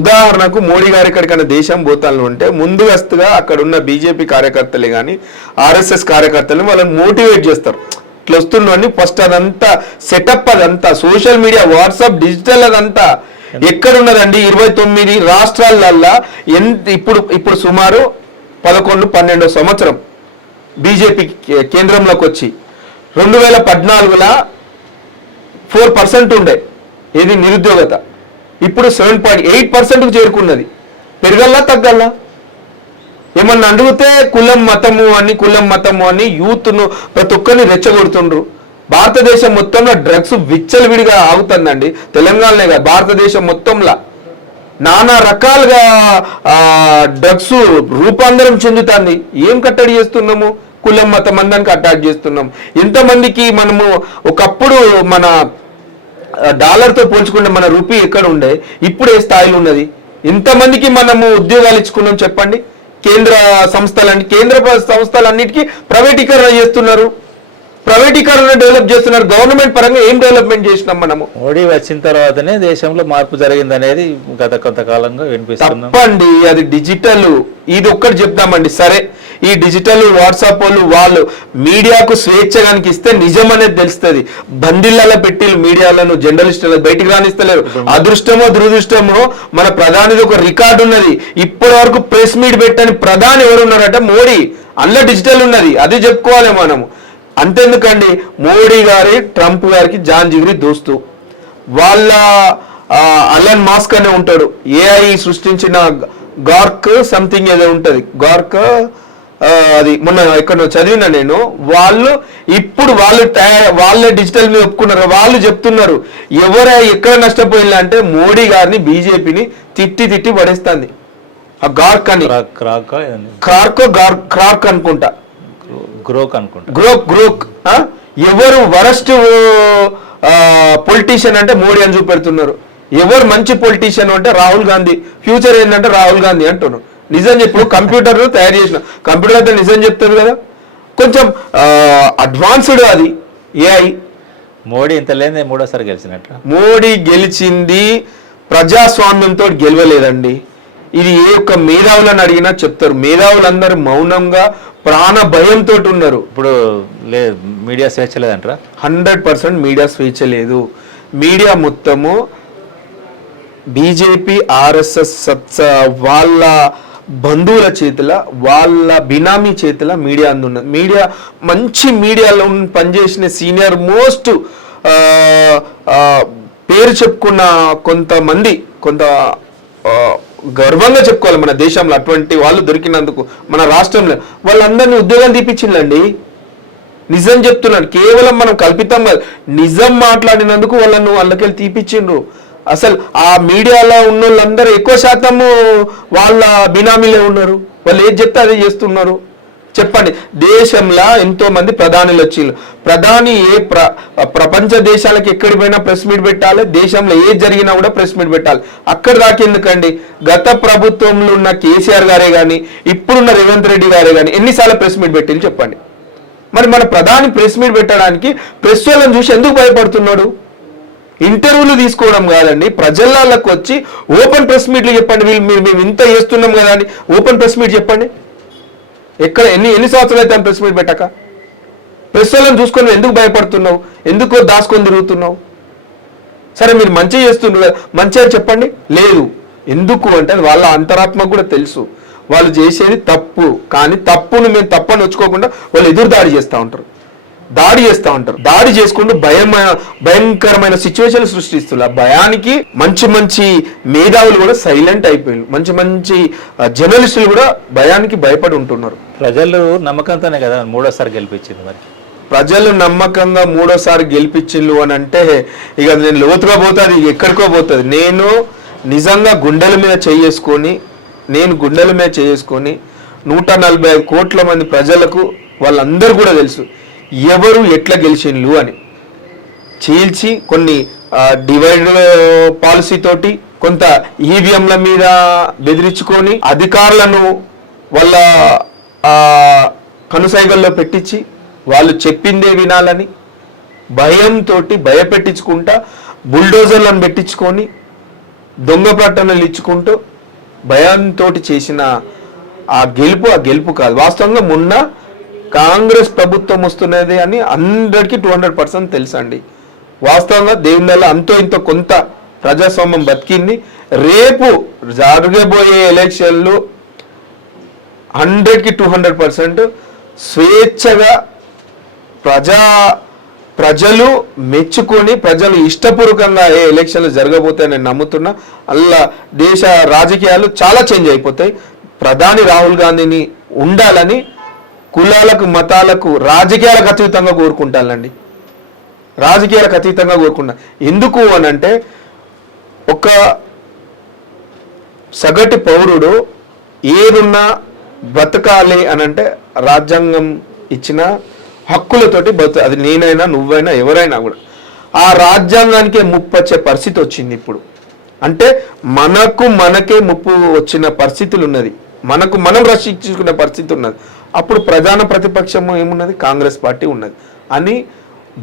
ఉదాహరణకు మోడీ గారు ఎక్కడికైనా దేశం పోతాను ఉంటే ముందుగస్తుగా అక్కడ ఉన్న బీజేపీ కార్యకర్తలే కానీ ఆర్ఎస్ఎస్ కార్యకర్తలు వాళ్ళని మోటివేట్ చేస్తారు. ఇట్లా వస్తున్నవన్నీ ఫస్ట్ అదంతా సెటప్, అదంతా సోషల్ మీడియా, వాట్సాప్, డిజిటల్, అదంతా ఎక్కడున్నదండి? 29 రాష్ట్రాలల్లా ఇప్పుడు సుమారు 11-12 సంవత్సరం బీజేపీ కేంద్రంలోకి వచ్చి 2014లో 4% ఉండే ఏది నిరుద్యోగత, ఇప్పుడు 7.8%కు చేరుకున్నది. పెరగల్లా తగ్గల్లా? ఏమన్నా అడిగితే కులం మతము అని యూత్ను ప్రతి ఒక్కరిని రెచ్చగొడుతుండ్రు. భారతదేశం మొత్తంలో డ్రగ్స్ విచ్చలవిడిగా ఆగుతుందండి. తెలంగాణనే కాదు, భారతదేశం మొత్తంలో నానా రకాలుగా డ్రగ్స్ రూపాంతరం చెందుతుంది. ఏం కట్టడి చేస్తున్నాము? కులం మతం అందరికి అటాక్ చేస్తున్నాం. ఎంతమందికి మనము ఒకప్పుడు మన డాలర్తో పోల్చుకుంటే మన రూపీ ఎక్కడ ఉండే, ఇప్పుడు ఏ స్థాయిలో ఉన్నది? ఎంతమందికి మనము ఉద్యోగాలు ఇచ్చుకున్నాం చెప్పండి? కేంద్ర సంస్థలన్నిటికీ ప్రైవేటీకరణ చేస్తున్నారు, ప్రైవేటీకరణ డెవలప్ చేస్తున్నారు. గవర్నమెంట్ పరంగా ఏం డెవలప్మెంట్ చేసినాం మనము? మోడీ వచ్చిన తర్వాతనే దేశంలో మార్పు జరిగింది అనేది గత కొంతకాలంగా వినిపిస్తుంది. తప్పండి, అది డిజిటల్. ఇది ఒక్కటి చెప్తామండి, సరే ఈ డిజిటల్ వాట్సాప్ వాళ్ళు మీడియాకు స్వేచ్ఛ కనుక ఇస్తే నిజం అనేది తెలుస్తుంది. బండిళ్ళలో పెట్టి మీడియాలను జర్నలిస్టులు బయటికి రానిస్తలేరు. అదృష్టమో దురదృష్టమో మన ప్రధానిది ఒక రికార్డు ఉన్నది. ఇప్పటి వరకు ప్రెస్ మీట్ పెట్టని ప్రధాని ఎవరు ఉన్నారట? మోడీ. అందులో డిజిటల్ ఉన్నది, అది చెప్పుకోవాలి మనము. అంతెందుకండి, మోడీ గారి ట్రంప్ గారికి జాన్ జిగిరి దోస్తు. వాళ్ళ అలన్ మాస్క్ అనే ఉంటాడు, ఏఐ సృష్టించిన గార్క్ సంథింగ్ ఏదో ఉంటది, గార్క్ అది మొన్న ఎక్కడ చదివినా నేను. ఇప్పుడు వాళ్ళే డిజిటల్ మీద ఒప్పుకున్నారు. వాళ్ళు చెప్తున్నారు ఎక్కడ నష్టపోయిందా అంటే మోడీ గారిని బీజేపీని తిట్టి పడేస్తుంది. ఆ గార్క్ అని క్రాక్ అనుకుంటా, గ్రోక్ ఎవరు వరస్ట్ పొలిటీషియన్ అంటే మోడీ అని చూపెడుతున్నారు. ఎవరు మంచి పొలిటీషియన్ అంటే రాహుల్ గాంధీ. ఫ్యూచర్ ఏంటంటే రాహుల్ గాంధీ అంటున్నారు. నిజం చెప్పు, కంప్యూటర్ తయారు చేసిన కంప్యూటర్ అయితే నిజం చెప్తుంది కదా. కొంచెం అడ్వాన్స్డ్ అది ఏఐ. మోడీ ఇంత లేదే మూడోసారి గెలిచినట్టు. మోడీ గెలిచింది ప్రజాస్వామ్యంతో గెలవలేదండి. ఇది ఏ ఒక్క మేధావులను అడిగినా చెప్తారు. మేధావులందరూ మౌనంగా ప్రాణ భయంతో ఉన్నారు. ఇప్పుడు మీడియా స్వేచ్ఛ లేదంటారా? 100% మీడియా స్వేచ్ఛ లేదు. మీడియా మొత్తము బీజేపీ ఆర్ఎస్ఎస్ వాళ్ళ బంధువుల చేతిలో, వాళ్ళ బినామీ చేతిలో మీడియా అందున్నది. మీడియా మంచి మీడియాలో పనిచేసిన సీనియర్ మోస్ట్ పేరు చెప్పుకున్న కొంతమంది, కొంత గర్వంగా చెప్పుకోవాలి మన దేశంలో అటువంటి వాళ్ళు దొరికినందుకు. మన రాష్ట్రంలో వాళ్ళందరినీ ఉద్యోగాలు తీపిచ్చిందండి. నిజం చెప్తున్నాను, కేవలం మనం కల్పితం కాదు, నిజం మాట్లాడినందుకు వాళ్ళకెళ్ళి తీపిచ్చిండ్రు. అసలు ఆ మీడియాలో ఉన్న వాళ్ళందరూ ఎక్కువ శాతము వాళ్ళ బినామీలే ఉన్నారు. వాళ్ళు ఏది చెప్తే అదే చేస్తున్నారు. చెప్పండి, దేశంలో ఎంతో మంది ప్రధానులు వచ్చిండ్రు. ప్రధాని ప్రపంచ దేశాలకు ఎక్కడికి పోయినా ప్రెస్ మీట్ పెట్టాలి, దేశంలో ఏది జరిగినా కూడా ప్రెస్ మీట్ పెట్టాలి. అక్కడ దాకా ఎందుకండి? గత ప్రభుత్వంలో ఉన్న కేసీఆర్ గారే కానీ ఇప్పుడున్న రేవంత్ రెడ్డి గారే కానీ ఎన్నిసార్లు ప్రెస్ మీట్ పెట్టింది చెప్పండి. మరి మన ప్రధాని ప్రెస్ మీట్ పెట్టడానికి ప్రెస్ వాళ్ళని చూసి ఎందుకు భయపడుతున్నాడు? ఇంటర్వ్యూలు తీసుకోవడం కాదండి, ప్రజలకు వచ్చి ఓపెన్ ప్రెస్ మీట్లు చెప్పండి. మేము ఇంత చేస్తున్నాం కదా అని ఓపెన్ ప్రెస్ మీట్ చెప్పండి. ఎక్కడ ఎన్ని సంవత్సరాలు అయితే ప్రెస్ మీట్ పెట్టాక? ప్రెస్ వాళ్ళని చూసుకొని ఎందుకు భయపడుతున్నావు? ఎందుకు దాచుకొని తిరుగుతున్నావు? సరే మీరు మంచి చేస్తున్నారు కదా, మంచి అని చెప్పండి. లేదు, ఎందుకు అంటే వాళ్ళ అంతరాత్మకు కూడా తెలుసు వాళ్ళు చేసేది తప్పు. కానీ తప్పును మేము తప్పని వచ్చుకోకుండా వాళ్ళు ఎదురు దాడి చేస్తూ ఉంటారు, దాడి చేసుకుంటూ భయంకరమైన సిచ్యువేషన్ సృష్టిస్తున్నారు. ఆ భయానికి మంచి మేధావులు కూడా సైలెంట్ అయిపోయారు. మంచి జర్నలిస్టులు కూడా భయానికి భయపడి ఉంటున్నారు. ప్రజలు నమ్మకంతోనే కదా మూడోసారి గెలిపించింది. మరి ప్రజలు నమ్మకంగా మూడోసారి గెలిపించిల్లు అని అంటే ఇక నేను లోతుగా పోతే అది ఎక్కడికో పోతుంది. నేను నిజంగా గుండెల మీద చేసుకొని 145 కోట్ల మంది ప్రజలకు వాళ్ళందరూ కూడా తెలుసు ఎవరు ఎట్లా గెలిచిండ్లు అని. చీల్చి కొన్ని డివైడ్ పాలసీ తోటి కొంత ఈవీఎంల మీద బెదిరించుకొని అధికారులను వాళ్ళ కనుసైగల్లో పెట్టించి వాళ్ళు చెప్పిందే వినాలని భయంతో భయపెట్టించుకుంటా బుల్డోజర్లను పెట్టించుకొని దొంగ ప్రకటనలు ఇచ్చుకుంటూ భయంతో చేసిన ఆ గెలుపు కాదు. వాస్తవంగా మొన్న కాంగ్రెస్ ప్రభుత్వం వస్తున్నది అని అందరికీ 200% తెలుసండి. వాస్తవంగా దేవుని వల్ల అంతో ఇంతో కొంత ప్రజాస్వామ్యం బతికింది. రేపు జరగబోయే ఎలక్షన్లు 100కి 200% స్వేచ్ఛగా ప్రజలు మెచ్చుకొని ప్రజలు ఇష్టపూర్వకంగా ఏ ఎలక్షన్లు జరగబోతాయని నేను నమ్ముతున్నా. అలా దేశ రాజకీయాలు చాలా చేంజ్ అయిపోతాయి. ప్రధాని రాహుల్ గాంధీని ఉండాలని కులాలకు మతాలకు రాజకీయాలకు అతీతంగా కోరుకుంటానండి. ఎందుకు అని అంటే ఒక సగటు పౌరుడు ఏదున్నా బతకాలి అని అంటే రాజ్యాంగం ఇచ్చిన హక్కులతోటి అది నేనైనా నువ్వైనా ఎవరైనా కూడా ఆ రాజ్యాంగానికే ముప్పు వచ్చే పరిస్థితి వచ్చింది ఇప్పుడు. అంటే మనకే ముప్పు వచ్చిన పరిస్థితులు ఉన్నది, మనం రక్షించుకునే పరిస్థితి ఉన్నది. అప్పుడు ప్రధాన ప్రతిపక్షము ఏమున్నది? కాంగ్రెస్ పార్టీ ఉన్నది అని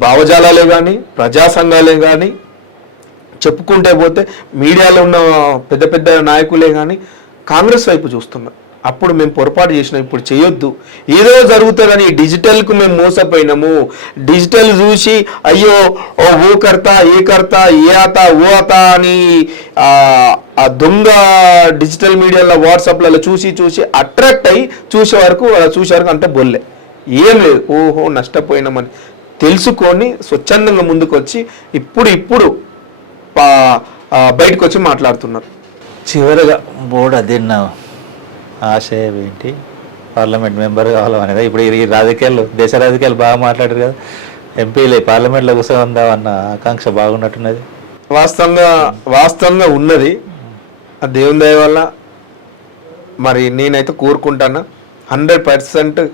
భావజాలాలే కానీ ప్రజా సంఘాలే కానీ చెప్పుకుంటే పోతే మీడియాలో ఉన్న పెద్ద నాయకులే కానీ కాంగ్రెస్ వైపు చూస్తున్నారు. అప్పుడు మేము పొరపాటు చేసినాం, ఇప్పుడు చేయొద్దు, ఏదో జరుగుతుందని డిజిటల్కు మేము మోసపోయినాము. డిజిటల్ చూసి అయ్యో ఓ కర్తా ఏ ఆతా ఓ ఆతా అని ఆ దొంగ డిజిటల్ మీడియాలో వాట్సాప్లలో చూసి అట్రాక్ట్ అయ్యి చూసేవరకు అంత బొల్లే ఏం లేదు. ఓహో నష్టపోయినామని తెలుసుకొని స్వచ్ఛందంగా ముందుకు వచ్చి ఇప్పుడు బయటకు వచ్చి మాట్లాడుతున్నారు. చివరిగా బోర్డు అదిన్న ఆశయం ఏంటి? పార్లమెంట్ మెంబర్ కావాలనేది. ఇప్పుడు ఈ రాజకీయాలు దేశ రాజకీయాలు బాగా మాట్లాడారు కదా, ఎంపీలు పార్లమెంట్లో కూర్చొందాం అన్న ఆకాంక్ష బాగున్నట్టున్నది. వాస్తవంగా ఉన్నది. ఆ దేవుని దయ వల్ల మరి నేనైతే కోరుకుంటాను 100%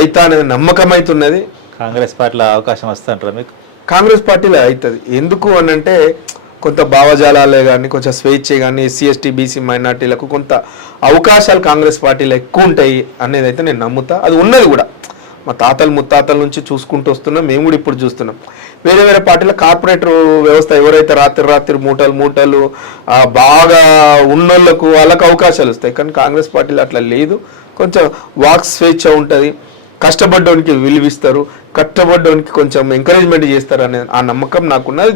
అయితే అనేది నమ్మకం అవుతున్నది. కాంగ్రెస్ పార్టీలో అవకాశం వస్తుంటారా మీకు? కాంగ్రెస్ పార్టీలో అవుతుంది. ఎందుకు అని అంటే కొంత భావజాలాలే కానీ కొంచెం స్వేచ్ఛ కానీ SC ST BC మైనార్టీలకు కొంత అవకాశాలు కాంగ్రెస్ పార్టీలో ఎక్కువ ఉంటాయి అనేది అయితే నేను నమ్ముతా. అది ఉన్నది కూడా, మా తాతలు ముత్తాతల నుంచి చూసుకుంటూ వస్తున్నాం, మేము కూడా ఇప్పుడు చూస్తున్నాం. వేరే పార్టీల కార్పొరేటర్ వ్యవస్థ ఎవరైతే రాత్రి మూటలు బాగా ఉన్నోళ్ళకు వాళ్ళకు అవకాశాలు వస్తాయి. కానీ కాంగ్రెస్ పార్టీలో అట్లా లేదు. కొంచెం వాక్ స్వేచ్ఛ ఉంటుంది, కష్టపడ్డానికి విలువిస్తారు, కష్టపడ్డానికి కొంచెం ఎంకరేజ్మెంట్ చేస్తారు అనే ఆ నమ్మకం నాకున్నది.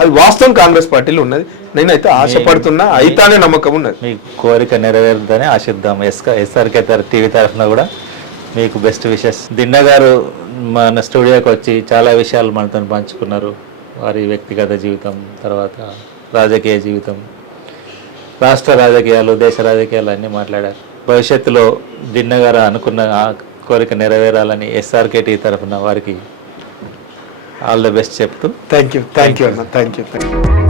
అది వాస్తవం కాంగ్రెస్ పార్టీలో ఉన్నది. నేనైతే ఆశపడుతున్నా, అయితేనే నమ్మకం ఉన్నది. మీ కోరిక నెరవేరుతుందని ఆశిద్దాం. SRK టీవీ తరఫున కూడా మీకు బెస్ట్ విషెస్. దిన్న గారు మన స్టూడియోకి వచ్చి చాలా విషయాలు మనతో పంచుకున్నారు. వారి వ్యక్తిగత జీవితం, తర్వాత రాజకీయ జీవితం, రాష్ట్ర రాజకీయాలు, దేశ రాజకీయాలు అన్నీ మాట్లాడారు. భవిష్యత్తులో దిన్న గారు అనుకున్న కోరిక నెరవేరాలని SRK టీవీ తరఫున వారికి ఆల్ ద బెస్ట్ చెప్తూ థ్యాంక్ యూ అన్న. Thank you.